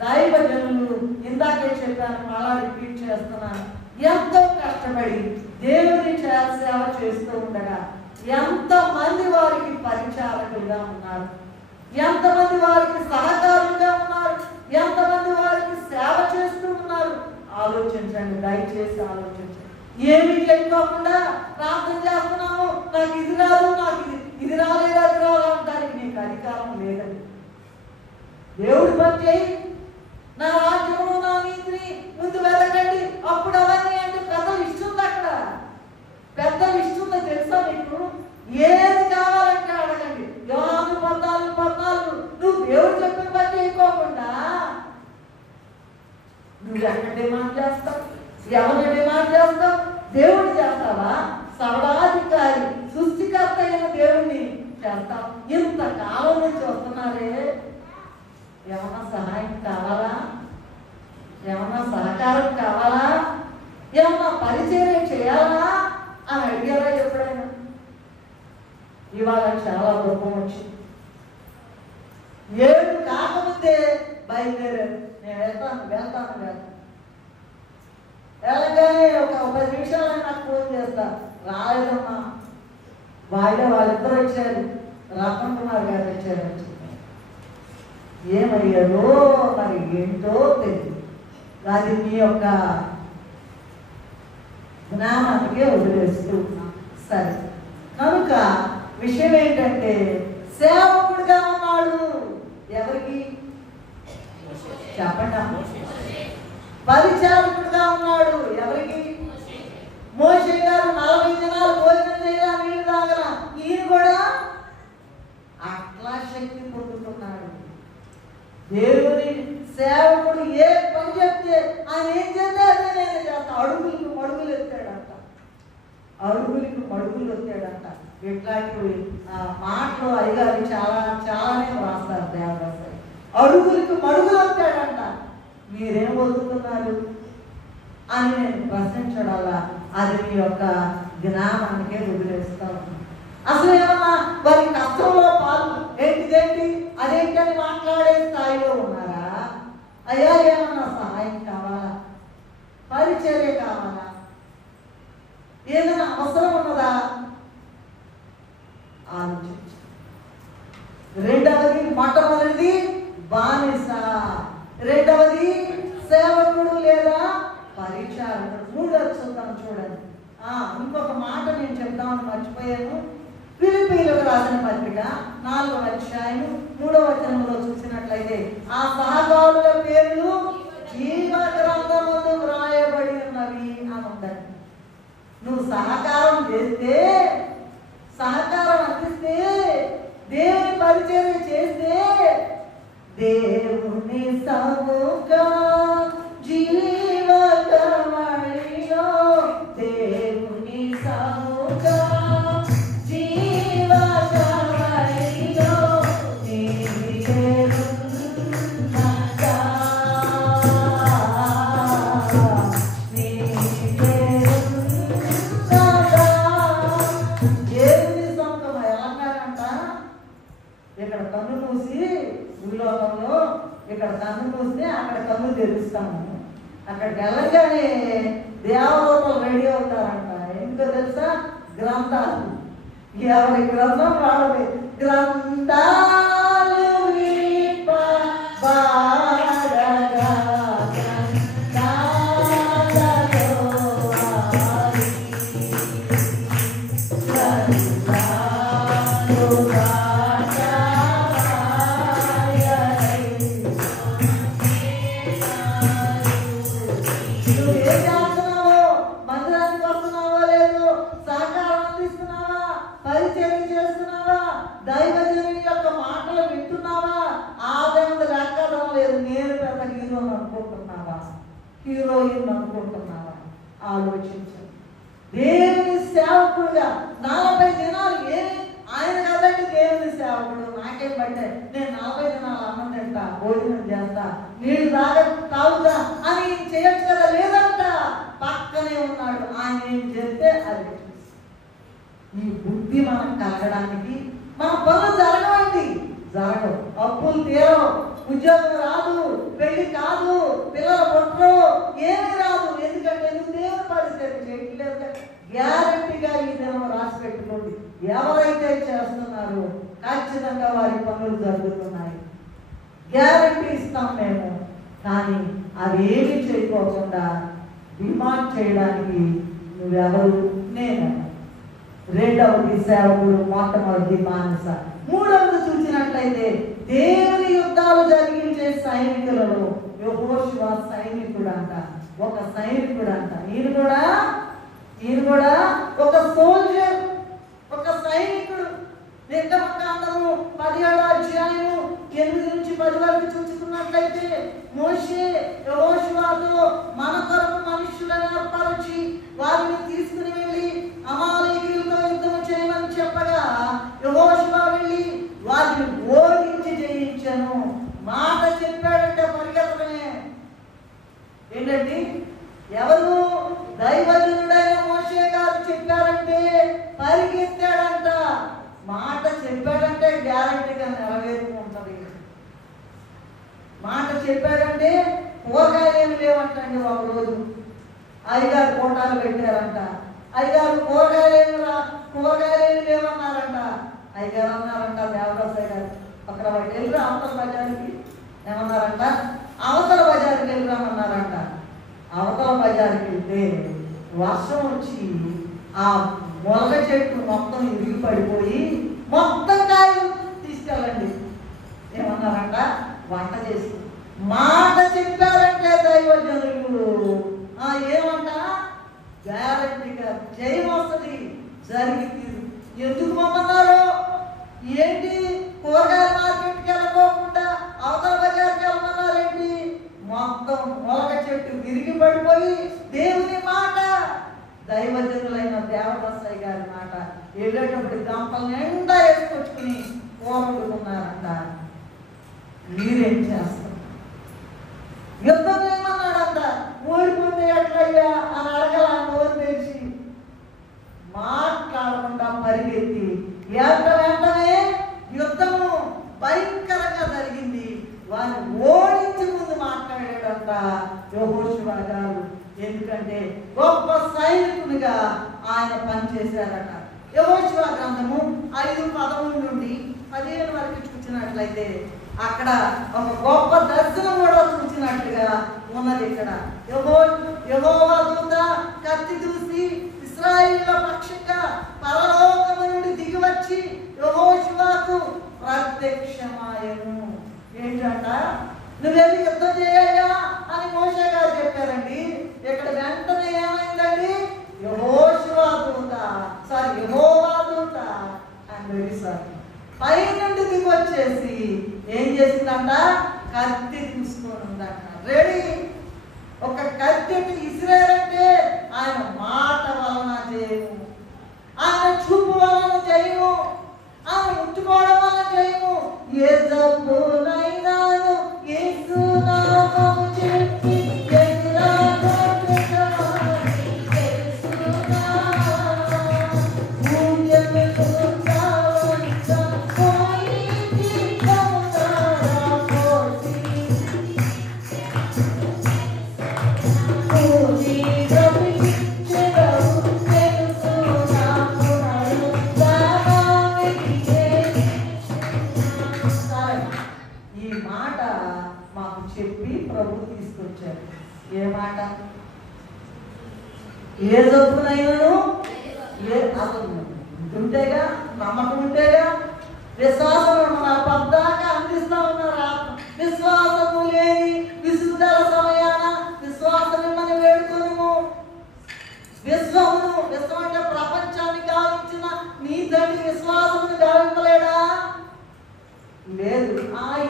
దైవజనులు, ఇందాకే చెప్పాను, మళ్ళా రిపీట్ చేస్తున్నాను, ఎంతో కష్టపడి దేవుని సేవ చేస్తూ ఉండగా ఎంతమంది వారికి పరిచారకులుగా ఉన్నారు, ఎంతమంది వారికి సహకారులుగా ఉన్నారు, ఎంతమంది వారికి సేవ చేస్తూ ఉన్నారు. ఆలోచించండి, దయచేసి ఆలోచించండి. ఏమీ చేయకోకుండా ప్రార్థన చేస్తున్నాము, నాకు ఇది రాదు, నాకు ఇది రాలేదు, అది రావడానికి నీకు అధికారం లేదండి. దేవుడి పని చేయి, నా రాజ్యమును నా నీతిని ముందు వెళ్ళకండి, అప్పుడు అవన్నీ అంటే పెద్దలు ఇస్తుంది. అక్కడ పెద్దలు ఇస్తుందో తెలుసా మీకు? ఏది కావాలంటే అడగండి. యోహాను 14:14 నువ్వు దేవుడు చెప్పిన పని చేయకోకుండా నువ్వు ఎక్కడ డిమాండ్ చేస్తావు? ఎవరిని డిమాండ్ చేస్తావు? దేవుడు చేస్తావా? సర్వాధికారి సృష్టికర్త అయిన దేవుణ్ణి చేస్తావు. ఇంతకాలం నుంచి వస్తున్నారే, ఏమన్నా సహాయం కావాలా? ఏమన్నా సహకారం కావాలా? ఏమన్నా పరిచయం చేయాలా అని అడిగారా ఎప్పుడైనా? ఇవాళ చాలా దుఃఖం వచ్చింది. 7 కాకముందే బయలుదేరారు. నేను వెళ్తాను వెళ్ళగానే ఒక 10 నిమిషాలు నాకు ఫోన్ చేస్తా, రాలేదమ్మా. వాళ్ళిద్దరు వచ్చారు, రత్న కుమార్ గారు వచ్చారు. ఏమయ్యారో మరి ఏంటో తెలియదు. అది మీ యొక్క జ్ఞానానికే వదిలేస్తూ ఉన్నాం. సరే, కనుక విషయం ఏంటంటే సేవకుడిగా ఉన్నాడు. ఎవరికి చెప్పండి? పరిచారకుడిగా ఉన్నాడు. ఎవరికి? మోషే గారు 40 దినాలు భోజనం చేయాల, నీళ్ళు తాగల. ఈయన కూడా అట్లా శక్తి పొందుతున్నాడు. దేవుని సేవకుడు ఏ పని చెప్తే ఆయన ఏం చేస్తే అదే నేను చేస్తాను. అడుగులకు మడుగులు ఎత్తాడంట, ఇట్లాంటి మాటలు అయ్యగారు చాలానే రాస్తారు దేవదాసారి. అడుగులకు మడుగులు ఎత్తాడంట. మీరేం వదులుతున్నారు అని నేను ప్రశ్నించడాలా, అది మీ యొక్క జ్ఞానానికే వదిలేస్తాను. అసలు ఏమన్నా వారి కష్టంలో పాలు ఏంటిదేంటి అదేంటి అని మాట్లాడే స్థాయిలో ఉన్నారా? అయ్యా ఏమన్నా సహాయం కావాలా? పరిచర్య కావాలా? ఏదైనా అవసరం ఉన్నదా? ఆలోచించు. రెండవది, మొట్టమొదటిది బానిస, రెండవది సేవకుడు లేదా పరిచారకుడు. మూడవది చూద్దాం, చూడండి. ఇంకొక మాట నేను చెప్తామని మర్చిపోయాను. ఫిలిప్పీయులకు రాసిన పత్రిక 4వ అధ్యాయం 3వ వచనంలో చూసినట్లయితే ఆ సహకారుల పేర్లు జీవ గ్రంథమందు వ్రాయబడి ఉన్నవి అని ఉందండి. నువ్వు సహకారం చేస్తే, సహకారం అందిస్తే, దేవుని పరిచర్య చేస్తే దేవుని సముఖం జీవకమణిలో, దేవుని సముఖం జీవకమణిలో దేవుని భూలోకంలో ఇక్కడ కన్ను మూస్తే అక్కడ కన్ను తెరుస్తాము. అక్కడికి వెళ్ళగానే దేవదూతలు రెడీ అవుతారంట. ఎందుకో తెలుసా? గ్రంథాలు. ఎవరి గ్రంథం వాళ్ళది. గ్రంథాలు విప్పబడగా దైవజనుని యొక్క మాటలు వింటున్నావా? ఆదాయం లెక్కడం లేదు. నేను పెద్ద హీరోని అనుకుంటున్నావా? హీరోయిన్ అనుకుంటున్నావా? ఆలోచించండి. దేవుని సేవకుడుగా 40 దినాలు ఏమి ఆయన కదండి దేవుని సేవకుడు. నాకేం పట్టే, నేను 40 దినాలు అన్నం తింటా, భోజనం చేస్తా, నీళ్ళు తాగుతా అని చేయొచ్చు కదా? లేదంట. పక్కనే ఉన్నాడు. ఆయన ఏం చెప్తే అది. ఈ బుద్ధి మనకు కలగడానికి మన పనులు జరగవండి. జరగవు. అప్పులు తీరవు, ఉద్యోగం రాదు, పెళ్లి కాదు, పిల్లలు పుట్టరు, ఏమీ రాదు. ఎందుకంటే నువ్వు దేవుని పరిస్థితి చేయట్లేదు. గ్యారంటీగా ఈ దినం రాసి పెట్టుకోండి. ఎవరైతే చేస్తున్నారో ఖచ్చితంగా వారి పనులు జరుగుతున్నాయి. గ్యారంటీ ఇస్తాం మేము. కానీ అవి ఏమీ చేయకోకుండా డిమాండ్ చేయడానికి నువ్వెవరు? నేను. రెండవది సేవకుడు, మొట్టమొదటి మానస. మూడవది చూసినట్లయితే దేవుని యుద్ధాలు జరిగించే సైనికులలో యెహోషువ సైనికుడు అంట. ఒక సైనికుడు అంట. ఈయన కూడా ఒక సోల్జర్, ఒక సైనికుడు. నిర్గమకాండము 17వ అధ్యాయము 8 నుంచి 10 వరకు చూసుకున్నట్లయితే మోషే యెహోషువతో మన కొరకు మనుషులను ఏర్పరచి వారిని తీసుకుని వెళ్ళి అమాలేకీయులతో యుద్ధం చేయమని చెప్పగా యెహోషువ వెళ్ళి వారిని ఓడించి జయించను. మాట చెప్పాడంటే పరిగెత్తడమే. ఏంటండి? ఎవరు? దైవజనుడైన మోషే గారు చెప్పారంటే పరిగెత్తాడంట. మాట చెప్పాడంటే గ్యారంటీగా నెరవేరుకుంటుంది. మాట చెప్పాడంటే కూరగాయలు ఏమి లేవంటండి. ఒకరోజు అయ్యగారు కోటాలు పెట్టారంట. అయ్యగారు కూరగాయలు ఏమి లేవన్నారంట. అయ్యగారు అన్నారంట, దేవదాసయ్య గారు అక్కడ వెళ్ళిరా అవతల బజార్కి. ఏమన్నారంట? అవతల బజార్కి వెళ్ళిరామన్నారంట. అవతల బజార్కి వెళ్తే వర్షం వచ్చి ఆ మొలక చెట్టు మొత్తం ఇరిగి పడిపోయి మొత్తం కాయలు తీసుకెళ్ళండి. ఏమన్నారంట? వంట చేసి. మాట చెప్పారంటే దైవజనులు ఏమంట? గ్యారంటీగా జయం వస్తుంది, జరిగి తీరు. ఎందుకు మమ్మన్నారు? ఏంటి? కూరగాయల మార్కెట్కి వెళ్ళకోకుండా అవతల బజార్కి వెళ్ళమన్నారేంటి? మొత్తం మొలక చెట్టు విరిగి పడిపోయి దేవుని మాట, దైవజనులైన దేవదాసయ్య గారి మాట వెళ్ళేటప్పుడు గంపల నిండా వేసుకొచ్చుకుని పోగొట్టుకున్నారంట. మీరేం చేస్తారు? యుద్ధం చేయమన్నాడంట. ఓడిపోతే ఎట్లయ్యా అని అడగల. నోరు తెరిచి మాట్లాడకుండా పరిగెత్తి వెంటనే యుద్ధము భయంకరంగా జరిగింది. వారిని ఓడించి ముందు మాట్లాడాడంట యెహోషువ గారు. ఎందుకంటే గొప్ప సైనికునిగా ఆయన పనిచేశారట. యెహోషువ గ్రంథము 5:13 నుండి 15 వరకు చూసినట్లయితే అక్కడ ఒక గొప్ప దర్శనం కూడా చూసినట్లుగా ఉన్నది. ఇక్కడ యెహోవా దూత కత్తి దూసి ఇశ్రాయేలుల పక్షంగా పరలోకము నుండి దిగివచ్చి యెహోషువకు ప్రత్యక్షమాయెను. ఏంటంట? నువ్వు వెళ్ళి యుద్ధం చేయ్యా అని మోషే గారు చెప్పారండి. ఇక్కడ వెంటనే ఏమైందండి? యెహోవా దూత పై నుండి దిగి వచ్చేసి ఏం చేసిందంట? కత్తి తీసుకొని ఉందంట. రెడీ. ఒక కత్తి ఇసిరారంటే ఆయన మాట వలన చేయము, ఆయన చూపు వలన చేయము, ఆయన ముట్టుకోవడం వలన చేయము. ఏ జబ్బునైనాను యేసు నామము చెప్పి తీసుకొచ్చారు. ఏ మాట? ఏ జబ్బునైనాను అసలు ఉంటేగా, నమ్మకం ఉంటేగా, విశ్వాసం ఉన్నారు. పద్దాకా అందిస్తా ఉన్నారు. విశ్వాసము లేని విశుద్ధల సమయాన విశ్వాసం మనం వేడుకొనుము. విశ్వం అంటే ప్రపంచాన్ని గావించిన నీ తండ్రి విశ్వాసమును గావించలేడా? లేదు.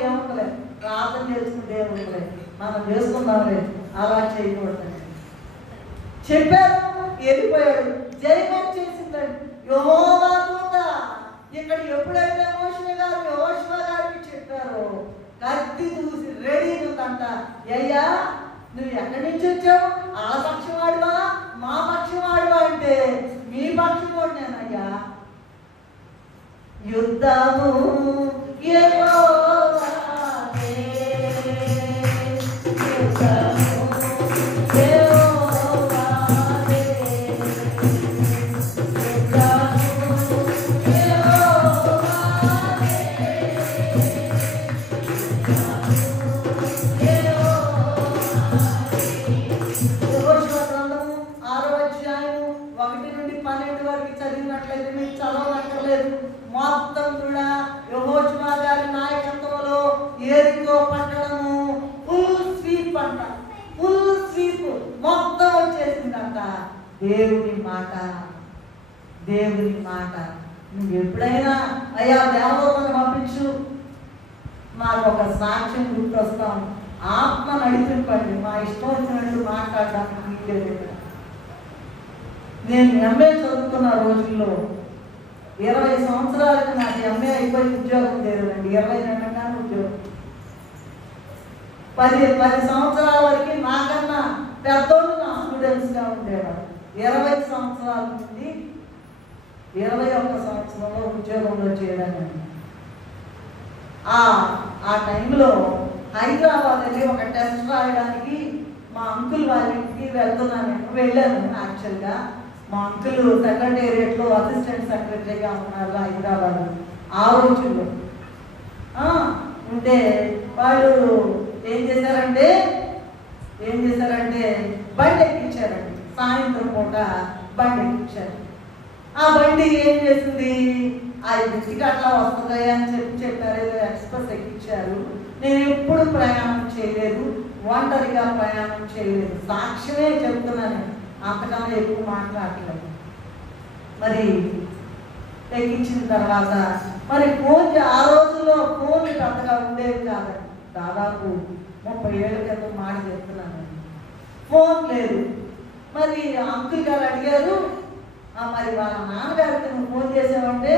ఏముంటలేదు, ప్రార్థన చేసుకుంటే ఏముంటలేదు, మనం చేసుకుందాంలే, అలా చేయకూడదు చెప్పారు. వెళ్ళిపోయాడు. జయమేం చేసిందండి యెహోవా దూత. ఇక్కడ ఎప్పుడైతే మోషే గారు యెహోషువ గారికి చెప్పారో కత్తి దూసి రెడీ ఉందంట. అయ్యా నువ్వు ఎక్కడి నుంచి వచ్చావు? ఆ పక్షం వాడువా మా పక్షం వాడువా అంటే మీ పక్షం వాడు నేనయ్యా. యుద్ధము మొత్తం కూడా యెహోషువ గారి నాయకత్వంలో యెరికో పట్టణము ఫుల్ స్వీప్ అంట. ఫుల్ స్వీప్ మొత్తం వచ్చేసిందంట. దేవుని మాట, దేవుని మాట. నువ్వు ఎప్పుడైనా అయ్యా దేవదూతను పంపించు, మాకు ఒక సాక్ష్యం గుర్తొస్తాం. ఆత్మ నడిపింపండి, మా ఇష్టం వచ్చినట్టు మాట్లాడడానికి వీలేదు. నేను ఎంఏ చదువుకున్న రోజుల్లో 20 సంవత్సరాలకు నాకు ఎంఏ అయిపోయి ఉద్యోగం లేదండి. 20 నెలలుగానే ఉద్యోగం. 10 సంవత్సరాల వరకు నాకన్నా పెద్దోళ్ళు నా స్టూడెంట్స్గా ఉండేవారు. 20 సంవత్సరాల నుండి 21 సంవత్సరంలో ఉద్యోగంలో చేరానండి. ఆ టైంలో హైదరాబాద్ వెళ్ళి ఒక టెస్ట్ రాయడానికి మా అంకుల్ వాళ్ళ ఇంటికి వెళ్ళాను. యాక్చువల్గా మా అంకుల్ సెక్రటేరియట్లో అసిస్టెంట్ సెక్రటరీగా ఉన్నారు హైదరాబాద్ ఆ రోజుల్లో. ఉంటే వాళ్ళు ఏం చేశారంటే బండి ఎక్కించారండి. సాయంత్రం పూట బండి ఎక్కించారు. ఆ బండి ఏం చేసింది, 5కి అట్లా వస్తుంది అని చెప్పారు. ఏదో ఎక్స్ప్రెస్ ఎక్కించారు. నేను ఎప్పుడు ప్రయాణం చేయలేదు, ఒంటరిగా ప్రయాణం చేయలేదు. సాక్ష్యమే చెప్తున్నాను, అంతకన్నా ఎక్కువ మాట్లాడలేదు. మరి ఎక్కించిన తర్వాత మరి ఫోన్, ఆ రోజుల్లో ఫోన్లు పెద్దగా ఉండేవి కాదండి. దాదాపు 30 ఏళ్ళ క్రితం మాట చెప్తున్నాను. ఫోన్ లేదు. మరి అంకుల్ గారు అడిగారు, మరి వాళ్ళ నాన్నగారికి నువ్వు ఫోన్ చేసావంటే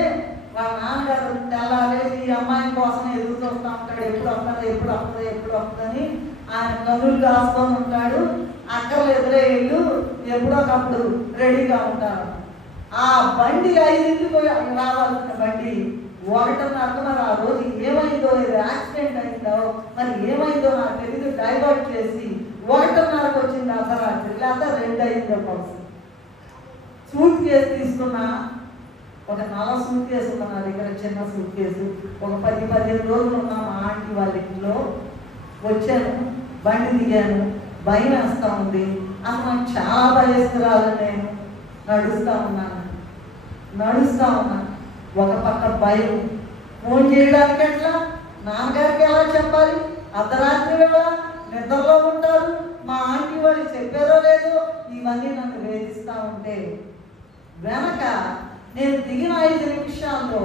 వాళ్ళ నాన్నగారు తెల్లారేసి ఈ అమ్మాయి కోసం ఎదురు చూస్తూ ఉంటాడు. ఎప్పుడు వస్తుందని ఆయన కనులు కాసుకొని ఉంటాడు. అక్కర్లేదులే ఇల్లు ఎప్పుడోకప్పుడు రెడీగా ఉంటారు. ఆ బండి 5కి రావాల్సిన బండి 1:30. మరి ఆ రోజు ఏమైందో, యాక్సిడెంట్ అయిందో మరి ఏమైందో నాకు తెలియదు, డైవర్ట్ చేసి 1:30కి వచ్చింది అర్ధరాత్రి, లేదా 2 అయిందో కోసం. సూట్ కేసు తీసుకున్నా, ఒక 4 సూట్ కేసు ఉన్నా నా దగ్గర, చిన్న సూట్ కేసు. ఒక 10-15 రోజులు ఉన్నా మా ఆంటీ వాళ్ళ ఇంట్లో. వచ్చాను, బండి దిగాను, భయం వేస్తూ ఉంది. అసలు నాకు చాలా భయస్తురాలు. నేను నడుస్తూ ఉన్నాను. ఒక పక్క భయం. ఫోన్ చేయడానికి ఎట్లా, నాన్నగారికి ఎలా చెప్పాలి, అర్ధరాత్రి వేళ నిద్రలో ఉంటారు, మా ఆంటీ వాళ్ళు చెప్పారో లేదో, ఇవన్నీ నన్ను వేధిస్తూ ఉంటే వెనక నేను దిగిన 5 నిమిషాల్లో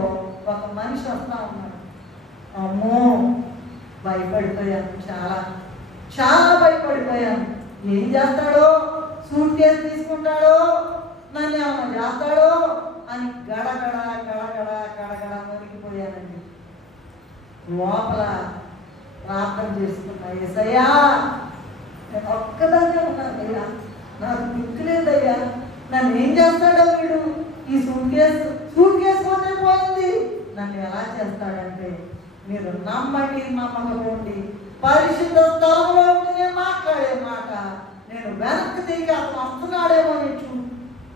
ఒక మనిషి వస్తూ ఉన్నాడు. అమ్మో భయపడిపోయాను, చాలా భయపడిపోయాను. ఏం చేస్తాడో, సూట్ కేసు తీసుకుంటాడో, నన్ను ఏమన్నా చేస్తాడో అని గడగడ మునిగిపోయానండి. లోపల ప్రార్థన చేసుకున్నా, యేసయ్యా నేను ఒక్కదాన్నే ఉన్నాను అయ్యా, నాకు దిక్కులేదయ్యా, నన్ను ఏం చేస్తాడో వీడు, ఈ సూట్ కేసు పోతే పోయింది, నన్ను ఎలా చేస్తాడంటే మీరు నమ్మండి నమ్మకపోండి, పరిశుద్ధ స్థలంలో నేను మాట్లాడే మాట నేను వెనక్కి తిరిగి అతను వస్తున్నాడేమో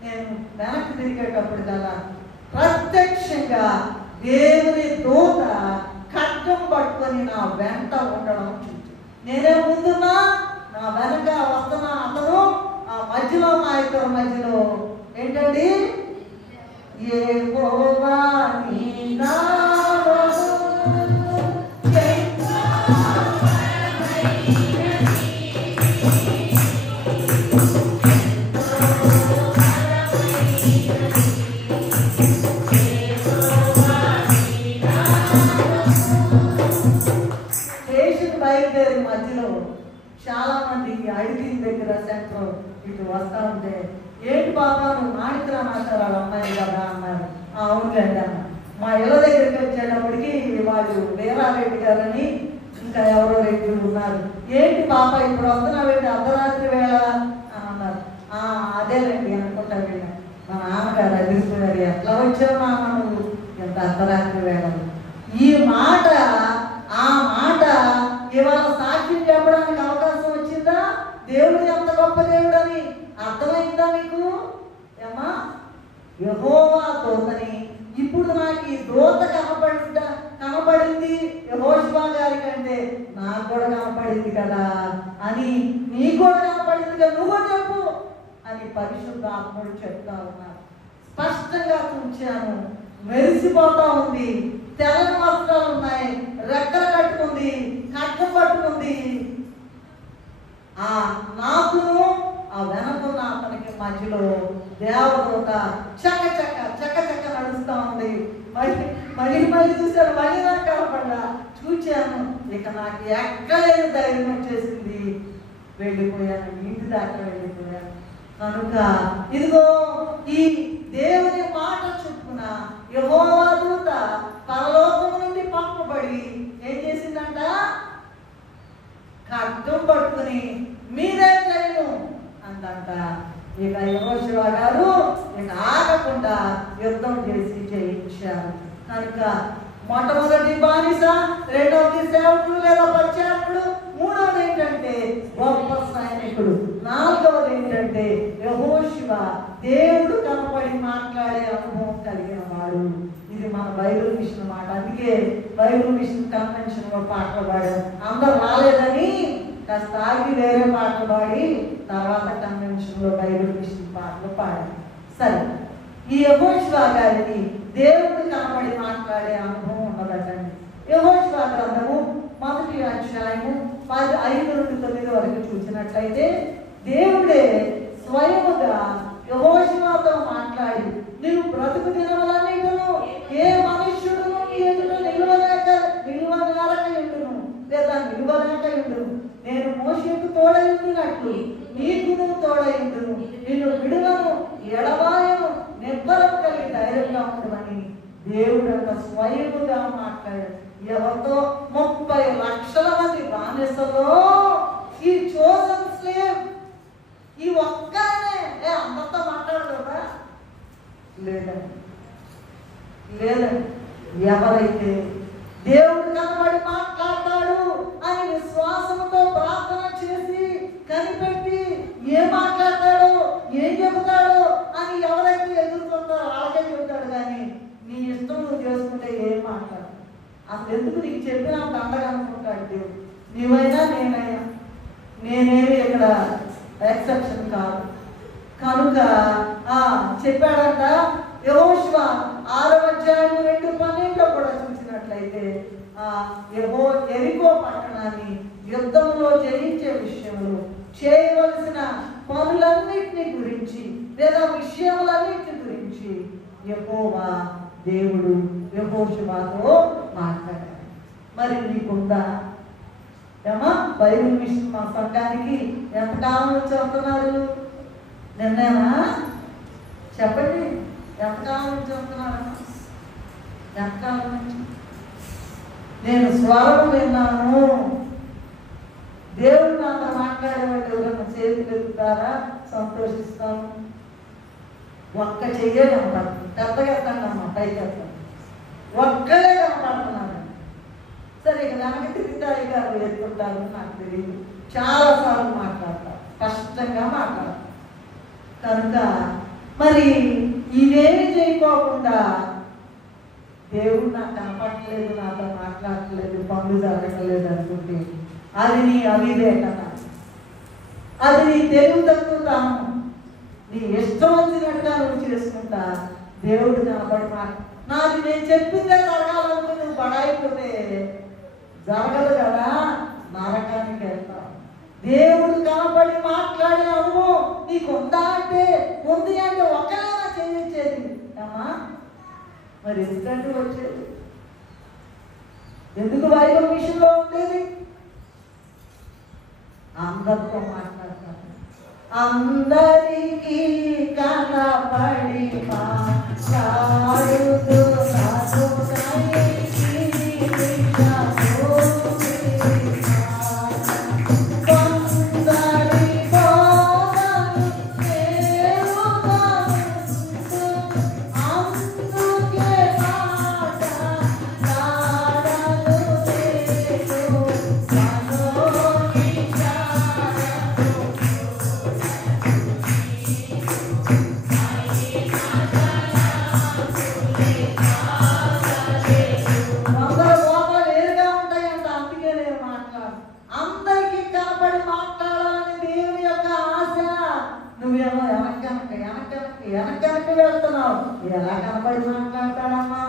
నేను వెనక్కి తిరిగేటప్పుడు కదా ప్రత్యక్షంగా దేవుని దూత ఖడ్గం పట్టుకొని నా వెంట ఉండడం చూసి నేనే ముందున్నా, నా వెనక వస్తున్న అతను ఆ మధ్యలో మా ఇద్దరు మధ్యలో ఏంటండి యెహోవా నీ నామము స్టేషన్ బయలుదేరి మధ్యలో చాలా మంది అడిగిన దగ్గర సెంటర్ ఇటు వస్తా ఉంటే ఏంటి బాబా నువ్వు మాడికరా మాట్లాడాలి అమ్మాయి కదా అన్నారు. అవునులేండి అన్న. మా ఇళ్ళ దగ్గరికి వచ్చేటప్పటికి వాళ్ళు వీరారెడ్డి గారని ఇంకా ఎవరో రెడ్డి ఉన్నారు. ఏంటి బాబా ఇప్పుడు వస్తున్నావేంటి అర్ధరాత్రి వేళ అని అన్నారు. అదేలేండి అనుకుంటా వెళ్ళా. మా నాన్నగారు అదిరిపోయారు. ఎట్లా వచ్చావు నాన్న నువ్వు ఎంత అర్ధరాత్రి వేళ. ఈ మాట ఆ మాట ఇవాళ సాక్ష్యం చెప్పడానికి అవకాశం వచ్చిందా? దేవుడు ఎంత గొప్ప దేవుడని అర్థమైందా మీకు? ఏమా యెహోవా దూతని ఇప్పుడు నాకు ఈ దూత కనపడింది యెహోషువ గారి కంటే నాకు కూడా కనపడింది కదా అని, నీకు కూడా కనపడింది కదా నువ్వు చెప్పు అని పరిశుద్ధ ఆత్ముడు చెప్తా ఉన్నారు. స్పష్టంగా చూచాను, మెరిసిపోతా ఉంది, తెల్లని వస్త్రాలు ఉన్నాయి, రెక్కలు కట్టుకుంది, కట్టం పట్టుకుంది. నాకును ఆ వెనకున్న అతనికి మధ్యలో దేవదూత చక్క చక్క చక్క చక్క నడుస్తూ ఉంది. మళ్ళీ చూశాను, మళ్ళీ నాకు కనపడ్డా. చూచాను, ఇక నాకు ఎక్కలేని ధైర్యం వచ్చేసింది. వెళ్ళిపోయాను, ఇంటి దాకా వెళ్ళిపోయాను. కనుక ఇదిగో ఈ దేవుని మాట చొప్పున యెహోవా దూత పరలోకం నుండి పంపబడి ఏం చేసిందంట? ఖడ్గం పట్టుకుని మీరే చేయను అందంట. ఇక యెహోషువ గారు ఇక ఆగకుండా యుద్ధం చేసి జయించారు. కనుక మొట్టమొదటి బానిస, రెండవది సేవకుడు లేదా పరిచారకుడు, మూడవది ఏంటంటే గొప్ప సైనికుడు, నాలుగవది ఏంటంటే యెహోషువ దేవుడు కనపడి మాట్లాడే అనుభవం కలిగిన వాడు. ఇది మన బైబిల్ మిషన్ మాట. అందుకే బైబిల్ మిషన్ కన్వెన్షన్ లో పాటలు పాడారు. అందరు రాలేదని కాస్త ఆగి వేరే పాటలు పాడి తర్వాత కన్వెన్షన్ లో బైబిల్ మిషన్ పాటలు పాడారు. సరే, ఈ యెహోషువ గారికి దేవుడు కనబడి మాట్లాడే అనుభవం ఉన్నదటండి. యెహోషువ గ్రంథము 1వ అధ్యాయము 5 నుండి 9 వరకు చూసినట్లయితే దేవుడే స్వయముగా యెహోషువతో మాట్లాడి, నీవు బ్రతుకు దినములన్నిటిను ఏ మనుష్యుడును నీ ఎదుట నిలువలేక ఉండును లేదా నిలువలేక ఉండును. నేను మోషేకు తోడయుండినట్లు నీకును తోడయుండును. నిన్ను విడువను, ఎడబాయను, నిబ్బరం కలిగి ధైర్యంగా ఉండమని దేవుడు అంత స్వయముగా మాట్లాడాడు. ఎవరితో? 30 లక్షల మంది బానిసలో ఈ చోజన్ స్లేవ్ ఈ ఒక్కనే అందరితో మాట్లాడదా? లేదండి. ఎవరైతే దేవుడు కనబడి మాట్లాడతాడు అని విశ్వాసంతో ప్రార్థన చేసి కనిపెట్టి ఏం మాట్లాడతాడో ఏం చెబుతాడో అని ఎవరైతే ఎదుర్కొంటారో వాళ్ళకే చెబుతాడు. కానీ నీ ఇష్టం నువ్వు చేసుకుంటే ఏం మాట్లాడు. అసలు ఎందుకు నీకు చెప్పినంత అండగా అనుకుంటాడు దేవుడు. నీవైనా నేనేమి ఇక్కడ ఎక్సెప్షన్ కాదు. కనుక చెప్పాడంట యెహోషువ 6వ అధ్యాయం 2:12 కూడా చూసినట్లయితే యెరికో పట్టణాన్ని యుద్ధంలో జయించే విషయంలో చేయవలసిన పనులన్నిటిని గురించి లేదా విషయములన్నిటి గురించి యెహోవా దేవుడు యెహోషువతో మాట్లాడాడు. మరి నీకుందా? ఏమా బైబిల్ మిషన్ మా సంఘానికి ఎంతకాలం నుంచి వస్తున్నారు? నిన్నేనా? చెప్పండి, ఎంతకాలం నుంచి వస్తున్నారు? ఎంతకాలం నుంచి? నేను స్వరం విన్నాను. దేవుడు నాతో మాట్లాడేవాళ్ళు ఎవరైనా చేతులు ఎత్తుతారా? సంతోషిస్తాను. ఒక్క చెయ్యే కనపడుతుంది. పెద్దగా ఎత్తండి, పైకి ఎత్తాను. ఒక్కడే కనపడుతున్నాను. సరే, ఇక వెనక తిరిగితే గారు ఎత్తుంటారు, నాకు తెలియదు. చాలాసార్లు మాట్లాడతారు, స్పష్టంగా మాట్లాడతారు. కనుక మరి ఇవేమి చేయకోకుండా దేవుడు నాకు కనపడట్లేదు, నాతో మాట్లాడట్లేదు, పనులు జరగట్లేదు అనుకుంటే అది నీ అవివేకత. అది నీ తెలివి తక్కువతాను, నీ ఇష్టం వచ్చినట్టుగా నువ్వు చేసుకుంటా. దేవుడు కనబడి నాది నేను చెప్పిందే జరగాలనుకుని నువ్వు బడాయిపోతే జరగదు కదా, నరకానికి వెళ్తావు. దేవుడు కనబడి మాట్లాడే అనుభవం నీకు ఉందా అంటే ఉంది అంటే ఒకవేళ చేయించేది అమ్మా. మరి ఎందుకంటే వచ్చేది, ఎందుకు బైబిల్ మిషన్లో ఉండేది? అందరితో మాట్లాడతాను, అందరికీ కనబడి మాట్లాడుతూ ఎలా కనబడి మాట్లాడతాడమ్మా?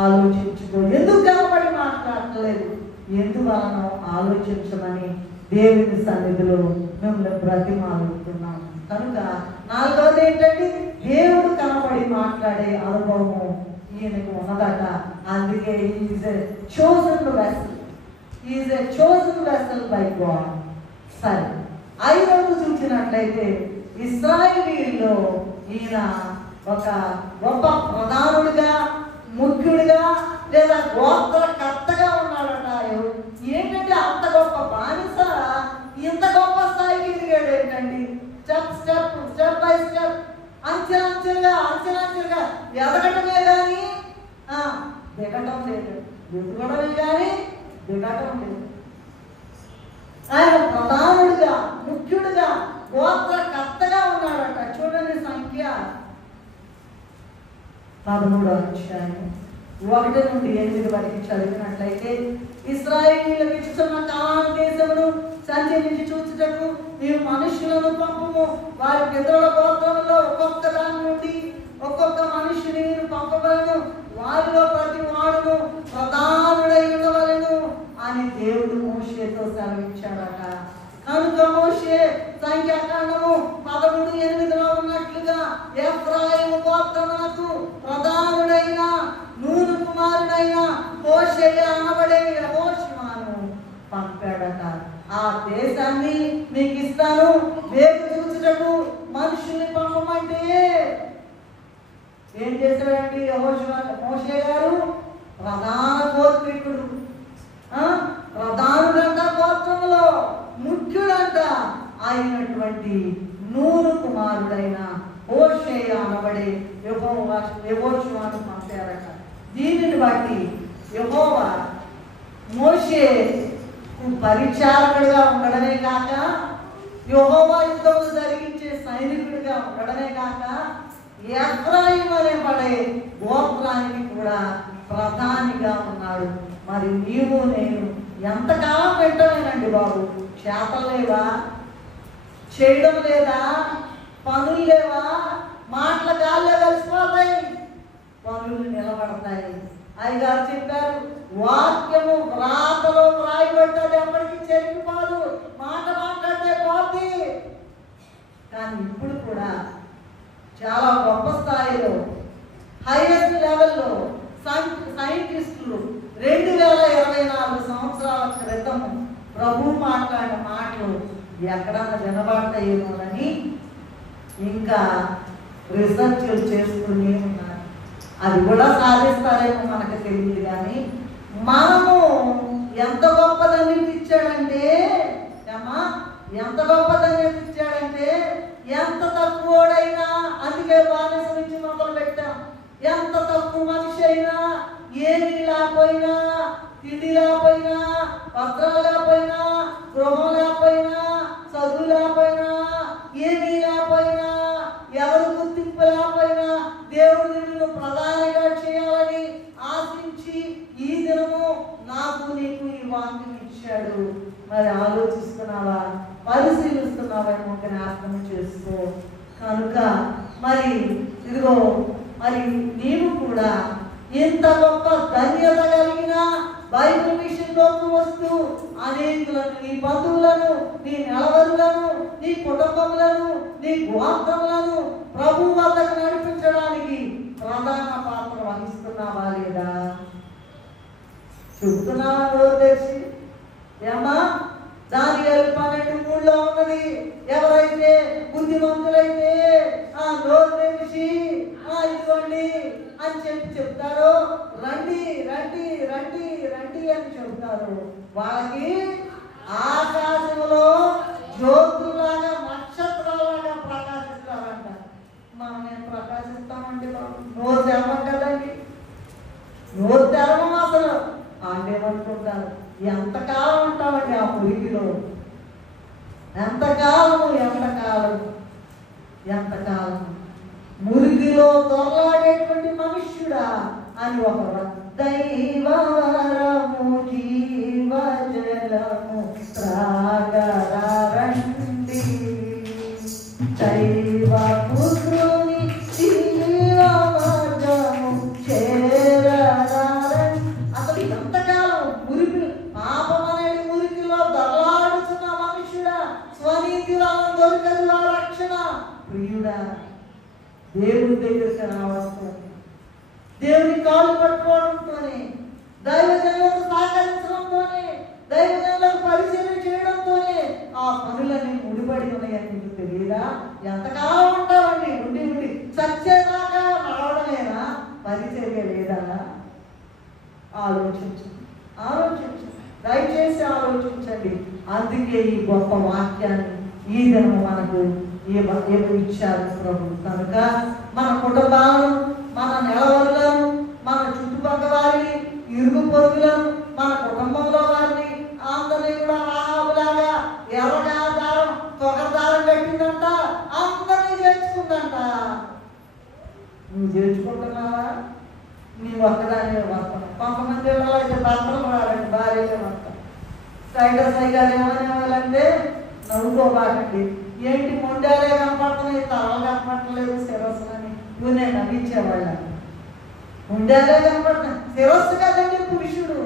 ఆలోచించుకో. ఎందుకు కనబడి మాట్లాడలేదు, ఎందువలన ఆలోచించమని దేవుని సన్నిధిలో మిమ్మల్ని బ్రతిమాలుతున్నాము. కనుక నాలుగవది ఏంటంటే దేవుడు కనబడి మాట్లాడే అనుభవము ఈయనకు ఉన్నదట. అందుకే is a chosen vessel, is a chosen vessel by God. సరే, ఐదవది చూసినట్లయితే ఇశ్రాయేలీయుల్లో ఈయన ఒక గొప్ప ప్రధానుడిగా, ముఖ్యుడిగా లేదా గోత్రకర్తగా ఉన్నాడట. ఏంటంటే అంత గొప్ప బానిస ఇంత గొప్ప స్థాయికి ఎదిగాడు ఏంటండి? స్టెప్ బై స్టెప్, అంచెలంచెలుగా ఎదగటమే కానీ దిగటం లేదు, ఎదుగడమే కానీ దిగటం లేదు. ఆయన ప్రధానుడిగా, ముఖ్యుడిగా, గోత్రకర్తగా ఉన్నాడట. చూడండి సంఖ్య 13వ అధ్యాయం 1 నుండి 8 వరకు చదివినట్లయితే, ఇశ్రాయేలీయులకు ఇచ్చుచున్న కనాను దేశమును సంచరించి చూచుటకు నీవు మనుషులను పంపుము. వారి పితరుల గోత్రములో ఒక్కొక్క దాని నుండి ఒక్కొక్క మనుషుని నేను పంపవలను. వారిలో ప్రతి వాడును ప్రధానుడై ఉండవలెను అని దేవుడు మోషేతో సెలవిచ్చాడట. కనుక మోషే సంఖ్యాకాండము 13:8లో ఉన్నట్లుగా ఎఫ్రాయిము గోత్రమునకు ప్రధానుడైన నూను కుమారుడైన హోషేయ అనబడే యెహోషువను పంపాడట. ఆ దేశాన్ని మీకు ఇస్తాను, వేగు చూచుటకు మనుషుల్ని పంపమంటే ఏం చేశాడండి మోషే గారు? ప్రధాన గోత్రికుడు, ప్రధానుడంట, గోత్రంలో ముఖ్యుడంట అయినటువంటి నూను కుమారుడైన హోషేయ అనబడే యెహోషువను పంపారట. దీనిని బట్టి యెహోవా మోషేకు పరిచారకుడిగా ఉండడమే కాక, యెహోవా యుద్ధములు జరిగించే సైనికుడిగా ఉండడమే కాక, ఎఫ్రాయిము అనబడే గోత్రానికి కూడా ప్రధానిగా ఉన్నాడు. మరి నీవు నేను ఎంతకాలం పెట్టలేనండి బాబు? చేతలు లేవా? చేయడం లేదా? పనులు లేవా? మాటల గాల్లో కలిసిపోతాయి, పనులు నిలబడతాయి. అయ్యగారు చెప్పారు, వాక్యము వ్రాతలో వ్రాయబడ్డది ఎప్పటికీ చెరిగిపోదు, మాట మాట్లాడితే పోద్ది. కానీ ఇప్పుడు కూడా చాలా గొప్ప స్థాయిలో, హైయెస్ట్ లెవెల్లో సైంటిస్టులు 2024 సంవత్సరాల క్రితం ప్రభు మాట్లాడిన మాటలు ఎక్కడన్నా వినబడతాయేమోనని ఇంకా రీసెర్చ్లు చేస్తూనే ఉన్నారు. అది కూడా సాధిస్తారేమో మనకు తెలియదు. కానీ మనము ఎంత గొప్ప ధన్యత ఇచ్చాడంటే, ఎంత గొప్ప ధన్యత ఇచ్చాడంటే, ఎంత తక్కువడైనా, అందుకే బానిస నుంచి మొదలు పెట్టాం, ఎంత తక్కువ మనిషి అయినా, ఏమీ లేకపోయినా, తిండి లేకపోయినా, వస్త్రాలు లేకపోయినా, గృహం లేకపోయినా, చదువు లేకపోయినా, ఏమీ లేకపోయినా, ఎవరు గుర్తింపు లేకపోయినా, దేవుడు నిన్ను ప్రధానిగా చేయాలని ఆశించి ఈ దినము నాకు నీకు ఈ వాక్యం ఇచ్చాడు. మరి ఆలోచిస్తున్నావా? 10 ఇంత గొప్ప ధన్యత కలిగిన బైబిల్ మిషన్లోకి వస్తూ అనేకులను, నీ బంధువులను, నీ నెలవరులను, నీ కుటుంబములను, నీ గోత్రములను ప్రభు వద్దకు నడిపించడానికి ప్రధాన పాత్ర వహిస్తున్నావా లేదా? చెప్తున్నావా నోరు తెరిచి? ఏమా దానియేలు 12:3 ఉన్నది, ఎవరైతే బుద్ధిమంతులైతే ఆ నోరు తెరిచి ఇదిగోండి అని చెప్తారో, రండి రండి రండి రండి అని చెప్తారు, వాళ్ళకి ఆకాశంలో జ్యోతులాగా నక్షత్రాలాగా ప్రకాశిస్తారంట. మనం ఏం ప్రకాశిస్తామండి? నోరు తెరవం కదండి, నోరు తెరవం అసలు. ఏమనుకుంటారు, ఎంతకాలం ఉంటామండి ఆ మురికిలో? ఎంతకాలము ఎంతకాలం మురికిలో దొరలాడేటువంటి మనుష్యుడా అని ఒక దైవరము జీవజలము త్రాగరండి, దైవ పుత్రుని జీవమార్గము చేరరండి. అసలు ఎంతకాలం మురికి, పాపం అనేది మురికిలో దొరలాడుతున్న మనుష్యుడా, స్వనీతి వలన దొరకదు ఆ రక్షణ. ప్రియుడా, దేవుని దగ్గరికి రావడంతో, దేవుని కాళ్ళు పట్టుకోవడంతోనే, దైవజనులకు సహకరించడంతోనే, దైవజనులకు పరిచయం చేయడంతోనే ఆ పనులన్నీ ముడిపడి ఉన్నాయని మీకు తెలియదా? ఎంతకాలం ఉంటామండి ఉండి చచ్చేదాకా రావడమేనా? పరిచర్య లేదా? ఆలోచించండి, దయచేసి ఆలోచించండి. అందుకే ఈ గొప్ప వాక్యాన్ని ఈ దినం మనకు ఇచ్చారు ప్రభు. కనుక మన కుటుంబాలను, మన నెలవరులను, మన చుట్టుపక్కల వారిని, ఇరుగు పొరుగులను, మన కుటుంబంలో వారిని అందరినీ కూడా రాహాబులాగా ఎర్రగా దారం, తొగదారం కట్టిందంట, అందరినీ చేర్చుకుందంట. నువ్వు చేర్చుకుంటున్నావా? నీవు ఒక్కదానివే వస్తాను. కొంతమంది అయితే భర్తలు రాలండి, భార్యలే వస్తాను. స్టైటస్ గారు ఏమనేవాళ్ళంటే, నవ్వుకోబాకండి, ఏంటి మొండాలే కనపడుతున్నాయి, తలలు కనపడలేదు, శిరస్సులని నువ్వునే నవ్వించేవాళ్ళ. మొండాలే కనపడుతున్నాయి, శిరస్సు కదండి పురుషుడు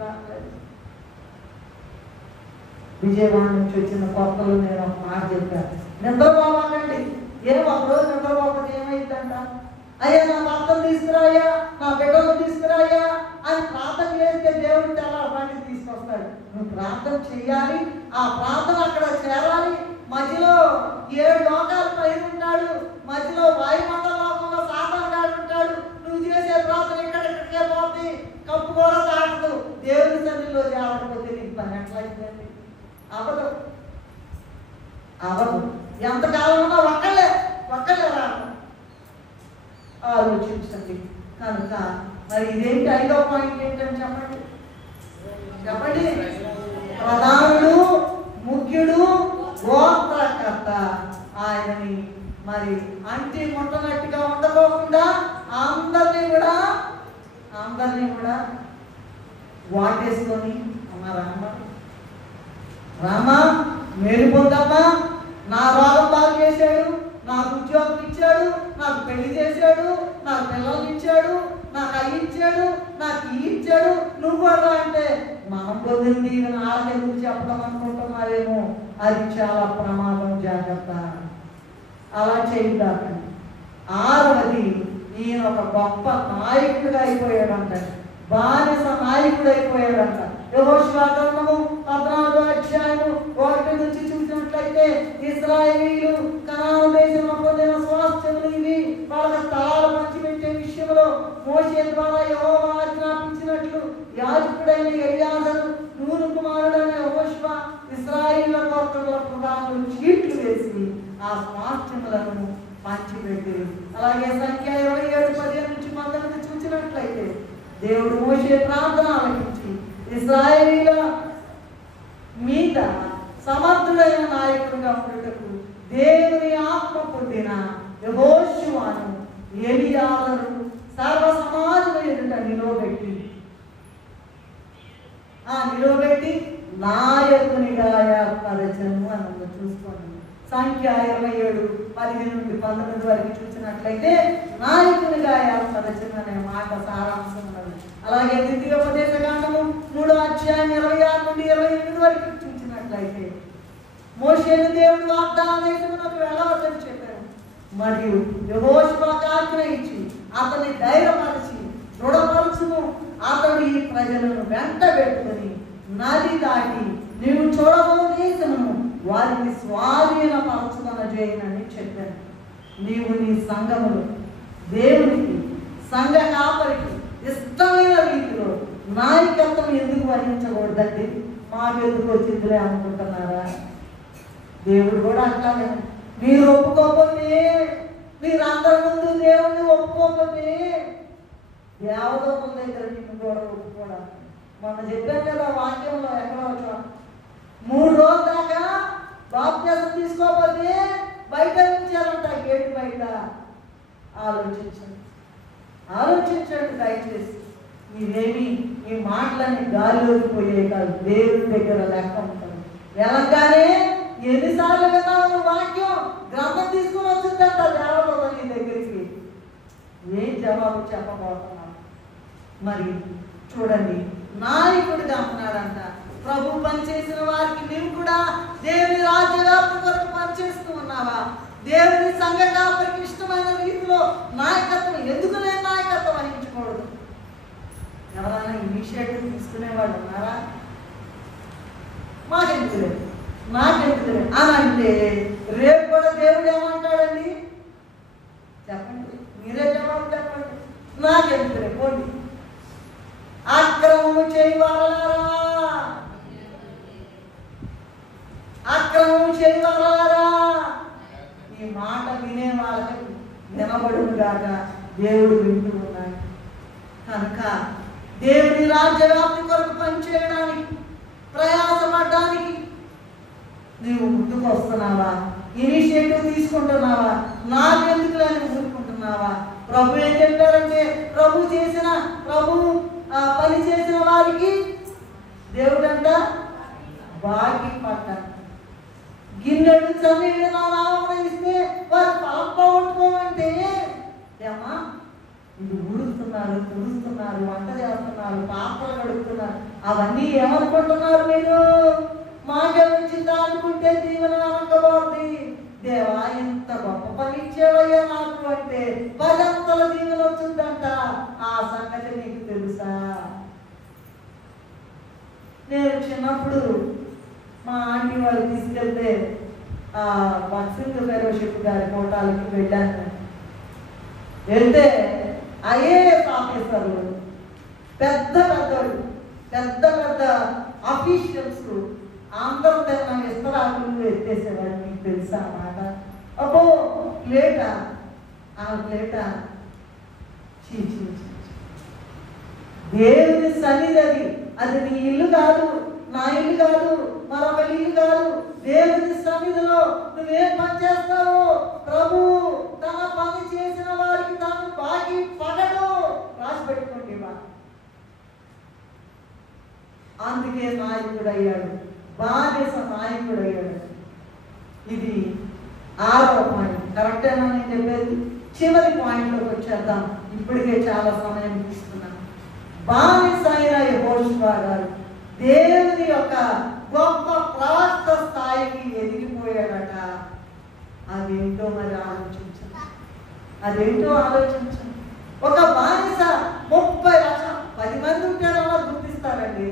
రాలేదు. విజయవాడ నుంచి వచ్చిన కొత్తలు నేను ఒక మాట చెప్పాను, నిద్రపోవాలండి. ఒకరోజు నిద్రపోకపోతే ఏమైందంట, అయ్యా నా భర్తను తీసుకురాయ్యా, నా బిడ్డలు తీసుకురాయ్యా అని ప్రార్థన చేస్తే దేవుడు తెల్లవాడిని తీసుకొస్తాడు. నువ్వు ప్రార్థన చేయాలి, ఆ ప్రార్థన అక్కడ చేరాలి. మధ్యలో 7 లోకాలు పైన ఉంటాడు, మధ్యలో వాయుమండల లోకంలో సాతాను గాడు ఉంటాడు. నువ్వు చేసే ప్రార్థన ఇక్కడికే పోతుంది, కప్పు కూడా దాటదు. దేవుని సన్నిధిలో చేరకపోతే నీకు పని ఎట్లయిపోయింది? అవదు. ఎంతకాలం ఉన్నా ఒక్కళ్ళే రాదు. ఆలోచించండి. కనుక మరి ఇదేంటి? 5వ పాయింట్ ఏంటని చెప్పండి. ప్రధానుడు, ముఖ్యుడు, గోత్రకర్త. ఆయనని మరి అంటి ముట్టనట్టుగా ఉండకోకుండా అందరినీ కూడా వాటేసుకొని రామా మేలు పొందమ్మా, నా రోగం బాగు చేశాడు, నాకు ఉద్యోగం ఇచ్చాడు, నాకు పెళ్లి చేశాడు, నాకు పిల్లల్ని ఇచ్చాడు, నాకు అవి ఇచ్చాడు, నాకు ఈ ఇచ్చాడు, నువ్వు కూడా అంటే మనం పొందింది వాళ్ళ గురించి చెప్పడం అనుకుంటున్నారేమో. అది చాలా ప్రమాదం, జాగ్రత్త. అలా చేయదాకండి. 6వది, ఈయన ఒక గొప్ప నాయకుడిగా అయిపోయాడంట, బానిస నాయకుడు అయిపోయాడంట. యెహోషువ గ్రంథము 14వ అధ్యాయము 1 నుంచి చూసినట్లయితే, ఇశ్రాయేలీయులు కనాను దేశంలో పొందిన స్వాస్థ్యములు ఇవి, వాళ్ళ స్థలాలు పంచిపెట్టే విషయంలో మోషే ద్వారా యెహోవా ఆజ్ఞాపించినట్లు యాజకుడైన ఎలియాజరు, నూను కుమారుడైన యెహోషువ ఇశ్రాయేలీయుల గోత్రముల ప్రధానులు చీట్లు వేసి ఆ స్వాస్థ్యములను పంచిపెట్టి. అలాగే సంఖ్య 27:15 నుంచి 19 చూసినట్లయితే, దేవుడు మోషే ప్రార్థన ఆలకించి ఇశ్రాయేలీయుల మీద సమర్థుడైన నాయకుడిగా ఉండటకు దేవుని ఆత్మ పొందిన యెహోషువను ఎలియాజరు సర్వ సమాజం ఎదుట నిలబెట్టి నాయకునిగా ఏర్పరచను అని చూసుకోండి. సంఖ్య 27 15 నుండి 19 వరకు చూసినట్లయితే నాయకునిగా ఏర్పరచిన మాట సారాంశం ఉన్నది. అలాగే ద్వితీయోపదేశ కాండము 3వ అధ్యాయం 26 నుండి 28 వరకు చూసినట్లయితే మోషేను దేవుడు వాగ్దాన దేశమునకు వెళ్ళవద్దని చెప్పారు. మరియు యెహోషువకు ఆజ్ఞ ఇచ్చి అతన్ని ధైర్యపరిచి దృఢపరచును. అతడు ఈ ప్రజలను వెంట పెట్టుకుని నది దాటి నీవు చూడబో దేశమును వారిని స్వాధీనపరచుకొన చేయనని చెప్పాను. నీవు నీ సంఘములు దేవునికి సంఘ కాపరికి ఇష్టమైన రీతిలో నాయకత్వం ఎందుకు వహించకూడదండి? మాకెందుకు వచ్చిందిలే అనుకుంటున్నారా? దేవుడు కూడా అట్లాగే మీరు ఒప్పుకోకపోతే, మీరు అందరి ముందు దేవుడిని ఒప్పుకోకపోతే దేవదూతల దగ్గర నిన్ను కూడా ఒప్పుకోవడానికి మొన్న చెప్పాను కదా వాక్యంలో ఎక్కడో 3 రోజుల దాకా బాప్తిసం తీసుకోకపోతే బయట నుంచారంట, గేటు బయట. ఆలోచించండి దయచేసి. ఇవేమి ఈ మాటలన్నీ గాలిలోకి పోయే కాదు, దేవుడి దగ్గర లెక్క ఉంటుంది. వెళ్ళగానే ఎన్నిసార్లు విన్నావు వాక్యం? గ్రంథం తీసుకుని వచ్చిందంట దేవదూత నీ దగ్గరికి. ఏం జవాబు చెప్పబోతున్నావు? మరి చూడండి, నాయకుడిగా అంటున్నాడంట. ప్రభు పనిచేసిన వారికి నీవు కూడా దేవుని రాజ్యవ్యాప్తి కొరకు పనిచేస్తూ ఉన్నావా? దేవుని సంఘ కాపరికి ఇష్టమైన రీతిలో నాయకత్వం ఎందుకు నేను నాయకత్వం వహించకూడదు? ఎవరైనా ఇనిషియేటివ్ తీసుకునేవాళ్ళు ఉన్నారా? నాకెందుకు లేదు అని అంటే రేపు కూడా దేవుడు ఏమంటాడండి? చెప్పండి, మీరే జవాబు చెప్పండి. నాకెందుకు లేదు, పోండి. అక్రమము చేయవారలారా, అక్రమము చేయవారలారా, ఈ మాట వినే వాళ్ళకి వినబడును గాక దేవుడు వింటూ ఉన్నాడు. కనుక దేవుని రాజ్యవ్యాప్తి కొరకు పనిచేయడానికి ప్రయాసపడడానికి నీవు ముందుకు వస్తున్నావా? ఇనిషియేటివ్ తీసుకుంటున్నావా? నాకెందుకు అని ఊరుకుంటున్నావా? ప్రభు ఏం చెప్పారంటే, ప్రభు పని చేసిన వారికి దేవుడంట బాకీ పట్ట. గిన్నెడు చన్నీళ్ళు నా నామమున ఇస్తే వారు పాప పట్టుకోమంటే ఏమా ఇది ఊడుస్తున్నారు, తుడుస్తున్నారు, వంట చేస్తున్నారు, పాత్రలు కడుగుతున్నారు. అవన్నీ ఏమనుకుంటున్నారు మీరు? మాకే వచ్చిందా అనుకుంటే దీవెన అనకపోతుంది. దేవా ఇంత గొప్ప పని ఇచ్చేవయ్యా నాకు అంటే 10 అంతల దీవెన వచ్చిందంట. ఆ సంగతి నీకు తెలుసా? నేను చిన్నప్పుడు మా ఆంటీ వాళ్ళు తీసుకెళ్తే బక్సింగ్ ఫెలోషిప్ గారి కోటాలకి వెళ్ళాను. వెళ్తే ఐఏఎస్ ఆఫీసర్లు, పెద్ద ఆఫీషియల్స్ అందరూ తన ఇస్తరాకులు ఎత్తేసేవారు. మీకు తెలుసా అన్నమాట? అబ్బో ప్లేటా, ఆ ప్లేటా, దేవుని సన్నిధి అది నీ ఇల్లు కాదు, నా ఇల్లు కాదు, మరొక ఇల్లు కాదు. దేవుని సన్నిధిలో నువ్వేం పని చేస్తావు? ప్రభు తన పని చేసిన వారికి తాను బాకీ పడడు. రాసి పెట్టుకోండి. అందుకే నాయకుడు అయ్యాడు, బానిస నాయకుడు అయ్యాడు. ఇది 6వ పాయింట్. కరెక్టేనా నేను చెప్పేది? చివరి పాయింట్లోకి వచ్చేద్దాం. ఇప్పటికే చాలా సమయం తీసుకున్నాను. బానిస అయిన యెహోషువ గారు దేవుని యొక్క గొప్ప ప్రవక్త స్థాయికి ఎదిగిపోయాడట. అదేంటో మరి ఆలోచించండి. ఒక బానిస 30 లక్షలు, 10 మంది ఉంటే గుర్తిస్తారండి,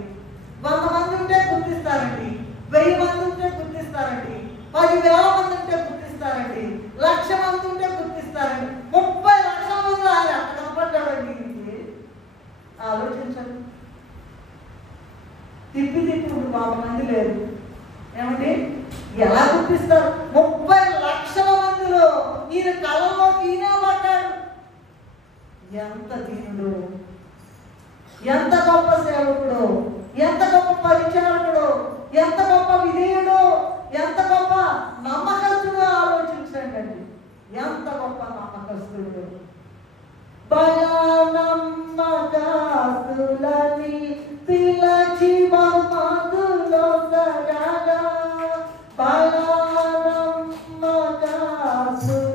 100 మంది ఉంటే గుర్తిస్తారండి, 1000 మంది ఉంటే గుర్తిస్తారండి, 10,000 మంది ఉంటే గుర్తిస్తారండి, 1,00,000 మంది ఉంటే గుర్తిస్తారండి. 30 లక్షల మంది ఆయన అక్కడ కనపడ్డాడండి. ఆలోచించండి. తిప్పి బాబు మంది లేదు ఏమండి? ఎలా గుర్తిస్తారు? 30 లక్షల మందిలో ఈయన కళ్ళలో ఈయనే పడ్డాడు. ఎంత దీనుడు, ఎంత గొప్ప సేవకుడు, ఎంత గొప్ప పరిచారకుడు, ఎంత గొప్ప విధేయుడు, ఎంత గొప్ప నమ్మకస్తుడు. ఆలోచించండి, ఎంత గొప్ప నమ్మకస్తుడు. నమ్మకస్తులని పిలచి బహుమతులో సరగా నమ్మకస్తులని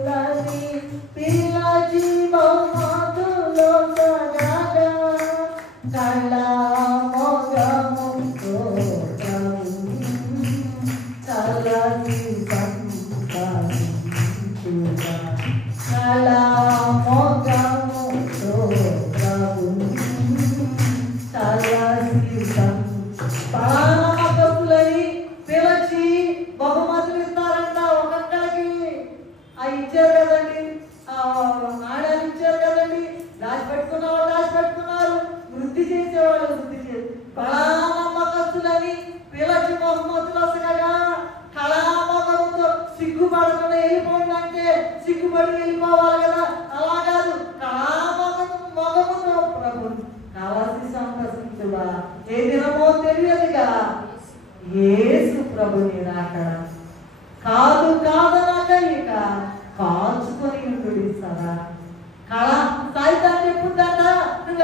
చెప్పుద్దంట, నువ్వు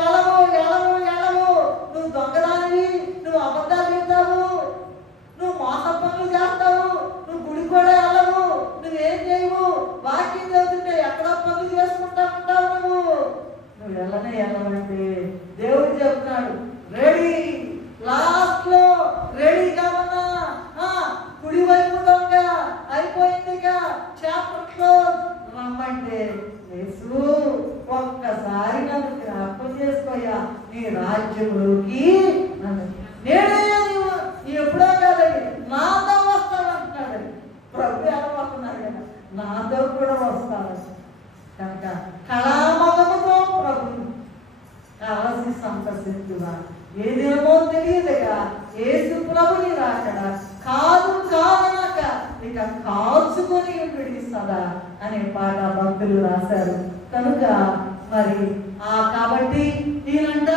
వెళ్ళవు, నువ్వు దొంగదానివి, నువ్వు అబద్ధాలు చెప్తావు, నువ్వు మోస పనులు చేస్తావు, నువ్వు గుడి కూడా వెళ్ళవు, నువ్వేం చేయవు, వాక్యం చదువుతుంటే ఎక్కడో పనులు చేసుకుంటా ఉంటావు, నువ్వు వెళ్ళవంటే దేవుడు చెప్తున్నాడు, రెడీ, లాస్ట్ లో రెడీగా ఉన్నా, కుడి వైపు దొంగ అయిపోయిందిగా, చాప్టర్ క్లోజ్ రమ్మంటే, యేసు ఒక్కసారి నన్ను జ్ఞాపకం చేసుకోయా, నీ రాజ్యంలోకి నన్ను నేనే ఎప్పుడో కాదండి, నాతో వస్తానంటున్నాడు ప్రభు. ఎలా వస్తున్నారు కదా, నాతో కూడా వస్తాను కనుక కళామలముతో ప్రభు కలసి సంతసిస్తున్నా. ఏ దినమో తెలియదుగా యేసు ప్రభుని రాకడ కాదనక ఇక కాల్చుకొని విడిస్తాడా అనే పాట భక్తులు రాశారు. కనుక మరి కాబట్టి ఈయనంట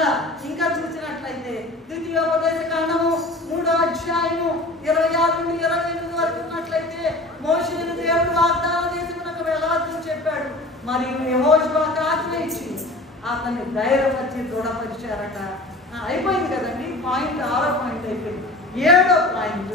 ఇంకా చూసినట్లయితే ద్వితీయోపదేశ కాండము 3వ అధ్యాయము 26 నుండి 28 వరకు ఉన్నట్లయితే మోషేను దేవుడు వాగ్దాన దేశమునకు వెళ్ళవద్దని చెప్పాడు. మరియు యెహోషువకు ఆజ్ఞ ఇచ్చి అతన్ని ధైర్యపరిచి దృఢపరిచారట. అయిపోయింది కదండి, పాయింట్ 6వ పాయింట్ అయిపోయింది. 7వ పాయింట్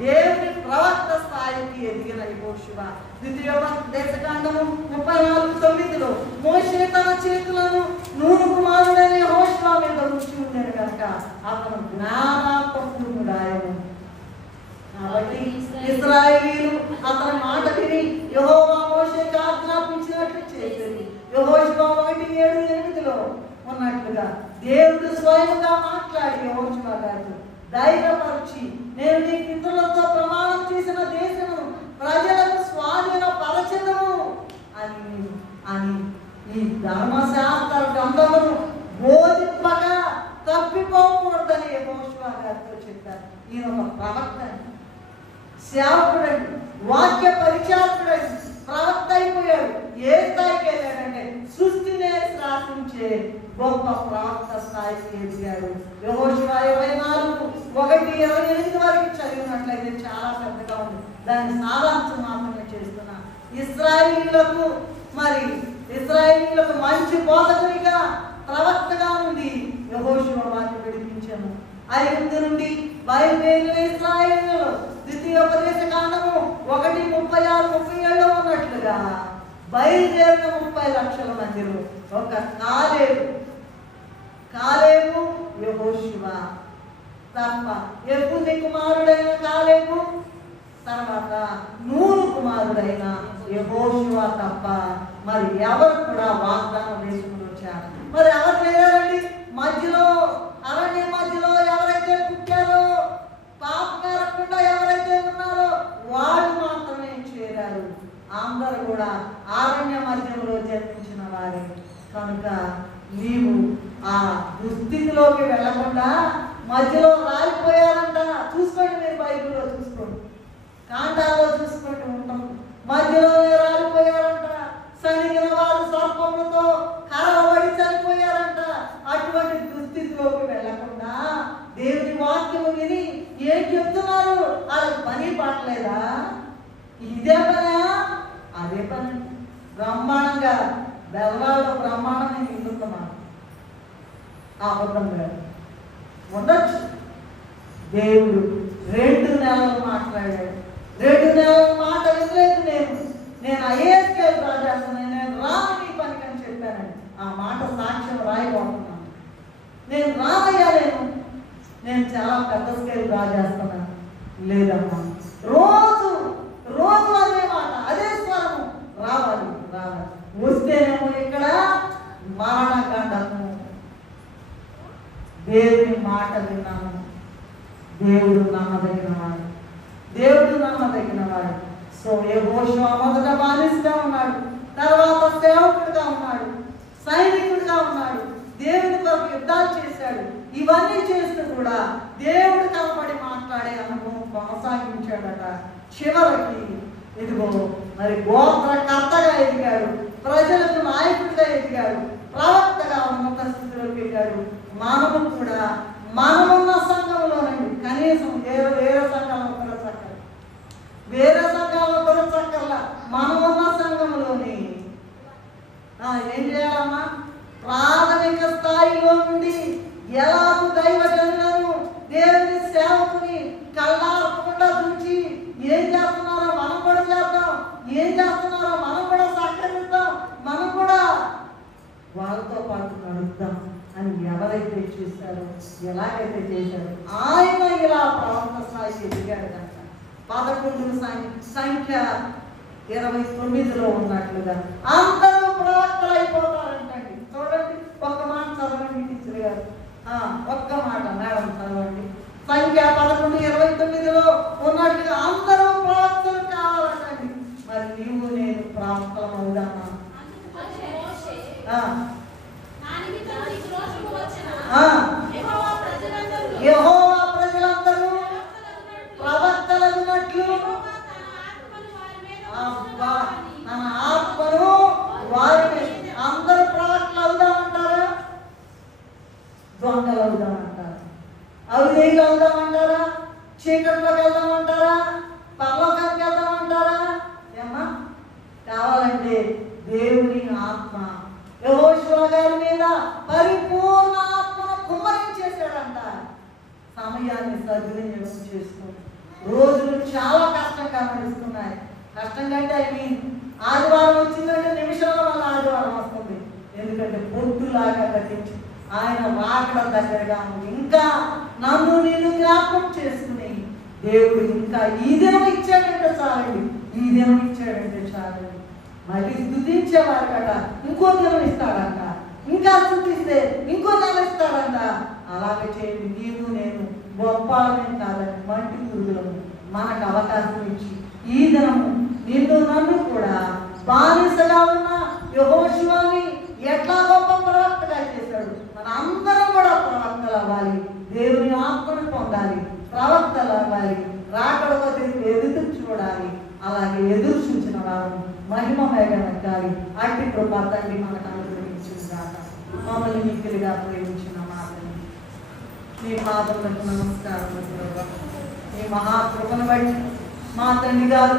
దేవుని ప్రవక్త స్థాయికి ఎదిగిన యెహోషువ. ద్వితీయోపదేశకాండము 34:9 మోషే తన చేతులను నూను కుమారుడైన యెహోషువ మీద ఉంచి ఉండేది కనుక అతను జ్ఞానాత్మకుడాయను. కాబట్టి ఇశ్రాయేలీయులు అతని మాట విని యెహోవా మోషేకు ఆజ్ఞాపించినట్లు చేసేది. యెహోషువ 1:7-8 ఉన్నట్లుగా దేవుడు స్వయంగా మాట్లాడి యెహోషువ గారితో ధైర్యపరిచి, నేను నీ పితరులతో ప్రమాణం చేసిన దేశమును ప్రజలకు స్వాధీనపరచెదను అని ఈ ధర్మశాస్త్ర గ్రంథమును బోధింపగా తప్పిపోకూడదని యెహోషువ గారితో చెప్పారు. ఈయన ఒక ప్రవక్త, సేవకుడండి, వాక్య పరిచారకుడండి, ప్రవక్త అయిపోయాడు. ఏ స్థాయికి వెళ్ళాడంటే సృష్టినే శాసించే గొప్ప ప్రవక్త స్థాయికి ఎదిగాడు. యెహోషువ 24:1-28 వరకు చదివినట్లయితే చాలా పెద్దగా ఉంది. దాన్ని సారాంశం మాత్రమే చేస్తున్నా. ఇశ్రాయేలీయులకు మంచి బోధకునిగా ప్రవక్తగా ఉండి యెహోషువ వారిని విడిపించాను. ఐగుప్తు నుండి బయలుదేరిన ఇశ్రాయేలీయులు ద్వితీయోపదేశకాండము 1:36-37 ఉన్నట్లుగా బయలుదేరిన 30 లక్షల మందిలో ఒక కాలేబు యెహోషువ తప్ప, యెఫున్నె కుమారుడైన కాలేబు తర్వాత నూను కుమారుడైన యెహోషువ తప్ప మరి ఎవరు కూడా వాగ్దాన దేశంలో వచ్చారు. మరి ఎవరు లేరండి? మధ్యలో అరణ్య మధ్యలో ఎవరైతే పుట్టారో, పాపకారకుండా ఎవరైతే ఉన్నారో వాళ్ళు మాత్రమే చేరారు. అందరూ కూడా అరణ్య మధ్యంలో జన్మించిన వారే. కనుక నీవు ఆ దుస్థితిలోకి వెళ్ళకుండా మధ్యలో రాలిపోయారంట. చూసుకోండి, మీరు బైబిల్లో చూసుకోండి, కాండాలో చూసుకుంటూ ఉంటాం. మధ్యలోనే రాలిపోయారంట. సనిగిన వారు సర్పములతో కరవబడి చనిపోయారంట. అటువంటి దుస్థితిలోకి వెళ్ళకుండా దేవుని వాక్యము విని ఏం చెప్తున్నారు? వాళ్ళకి పని పట్టలేదా? ఇదే పనా? అదే పని. బ్రహ్మాండంగా బెల్లాల్లో బ్రహ్మాండంగా నిండుతున్నాను. అబద్ధంగా ఉండొచ్చు. దేవుడు 2 నెలలు మాట్లాడాడు. 2 నెలల మాట వినలేదు. నేను ఐఏఎస్కి రాజేస్తాను, నేను రాను నీ పనికి అని చెప్పానండి. ఆ మాట సాక్ష్యం రాయబోతున్నాను. నేను రానయ్యా, నేను చాలా పెద్ద స్కేల్ రాజేస్తున్నాను. లేదమ్మా, రోజు అదే మాట, అదే స్వరము రావాలి. వస్తేనేమో ఇక్కడ మరణగండము. దేవుని మాట విన్నాను. దేవుడు నమ్మదగినవాడు. సో యెహోషువ మొదట బానిసగా ఉన్నాడు, తర్వాత సేవకుడిగా ఉన్నాడు, సైనికుడిగా ఉన్నాడు, దేవుడి కొరకు యుద్ధాలు చేశాడు. ఇవన్నీ చేస్తూ కూడా దేవుడు కనపడి మాట్లాడే అనుభవం కొనసాగించాడట. చివరికి ఇదిగో మరి గోత్రకర్తగా ఎదిగాడు, ప్రజలకు నాయకుడిగా ఎదిగాడు, ప్రవక్తగా ఉన్నత స్థితిలోకి ఎదిగాడు. మనము కూడా మనమున్న సంఘంలోనండి కనీసం వేరే సంఘంలో కూడా చక్కర్లా మనమున్న సంఘంలోని ఏం చేయాలమ్మా? స్థాయిలో నుండి ఎలాగూ దైవజనులను దేవుని సేవకుని కళ్ళారకుండా చూచి ఏం చేస్తున్నారో మనం కూడా చేద్దాం, ఏం చేస్తున్నారో మనం కూడా సహకరిద్దాం, మనం కూడా వాళ్ళతో పాటు నడుద్దాం అని ఎవరైతే చూశారో, ఎలాగైతే చేశారో ఆయన ఇలా ప్రవక్త స్థాయికి ఎదిగాడు కనుక 11 సంఖ్య 29లో ఉన్నట్లుగా అందరూ ప్రవక్తలు అయిపోతారంటండి. చూడండి, ఒక్క మాట చదవండి టీచర్ గారు, ఒక్క మాట మేడం చదవండి. సంఖ్య 11:29లో ఉన్నట్లుగా అందరూ ప్రవక్తలు కావాలంటండి. మరి నీవు నేను ప్రవక్తలం అవుదామా? యెహోవా ప్రజలందరూ ప్రవక్తలగునట్లు తన ఆత్మను వారి అందరూ ప్రవక్తలు అవుదామంటారా? దొంగలు అవుదామంటారా? అవిధేయులు అవుదామంటారా? చీకట్లోకి వెళ్దామంటారా? పరలోకానికి వెళ్దామంటారా? ఏమ్మా కావాలంటే దేవుని ఆత్మ యెహోషువ గారి మీద పరిపూర్ణ ఆత్మను కుమ్మరించేశాడంట. సమయాన్ని సద్వినియోగం చేసుకుని రోజులు చాలా కష్టంగా నడుస్తున్నాయి. కష్టం కంటే ఆదివారం వచ్చిందంటే నిమిషంలో మళ్ళీ ఆదివారం వస్తుంది. ఎందుకంటే పొద్దులాగా కట్టించి ఆయన రాకడ దగ్గరగా ఉంది. ఇంకా నన్ను నిన్ను జ్ఞాపకం చేసుకుని దేవుడు ఇంకా ఈ దినం ఇచ్చాడంటే చాలండి, ఈ దినం ఇచ్చాడంటే చాలండి. మళ్ళీ స్తుతించేవారు కదా ఇంకో దినం ఇస్తాడంట, ఇంకా స్తుతిస్తే ఇంకో నెల ఇస్తాడంట. అలాగే చేయండి. నీవు నేను గొప్పని కాదని మంటి పురుగులము మనకు అవకాశం ఇచ్చి ఈ దినము నిన్ను నన్ను కూడా బానిసగా ఉన్న యెహోషువని ఎట్లా గొప్ప ప్రవక్తగా చేశాడు. మన అందరం కూడా ప్రవక్తలు అవ్వాలి, దేవుని ఆత్మను పొందాలి, ప్రవక్తలు అవ్వాలి, రాకడతో ఎదురు చూడాలి. అలాగే ఎదురు చూసిన వారు మహిమ మేఘనెక్కాలి. అట్టి కృప తండ్రి మనకు అనుగ్రహించుగాక. మమ్మల్ని మిక్కిలిగా ప్రేమించిన మాటని మీ పాదములకు నమస్కారం. మీ మహాకృపను బట్టి మా తండ్రి గారు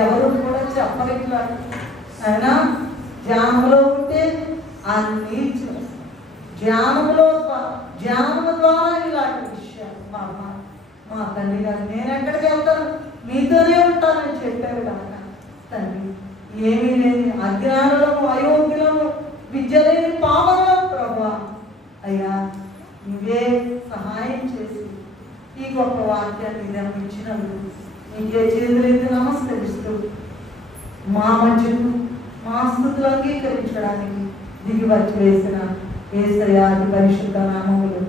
ఎవరు కూడా చెప్పలేట్లా. అయినా ధ్యానంలో ఉంటే అన్నీ ధ్యానము ద్వారా ఇలాంటి విషయాలు మా తండ్రి గారు నేను ఎక్కడికి వెళ్తాను మీతోనే ఉంటానని చెప్పారు కనుక తండ్రి ఏమీ లేని అజ్ఞానులము అయోగ్యులము విద్య లేని పావనము ప్రభువా అయ్యా నువ్వే సహాయం చేసి ఈ గొప్ప వాక్యాన్ని ఇచ్చినందుకు నీకే చేతులెత్తి నమస్కరిస్తూ మా మధ్యకు మా స్థుతులు అంగీకరించడానికి దిగి వచ్చి వేసిన యేసయ్య అతి పరిశుద్ధ నామములు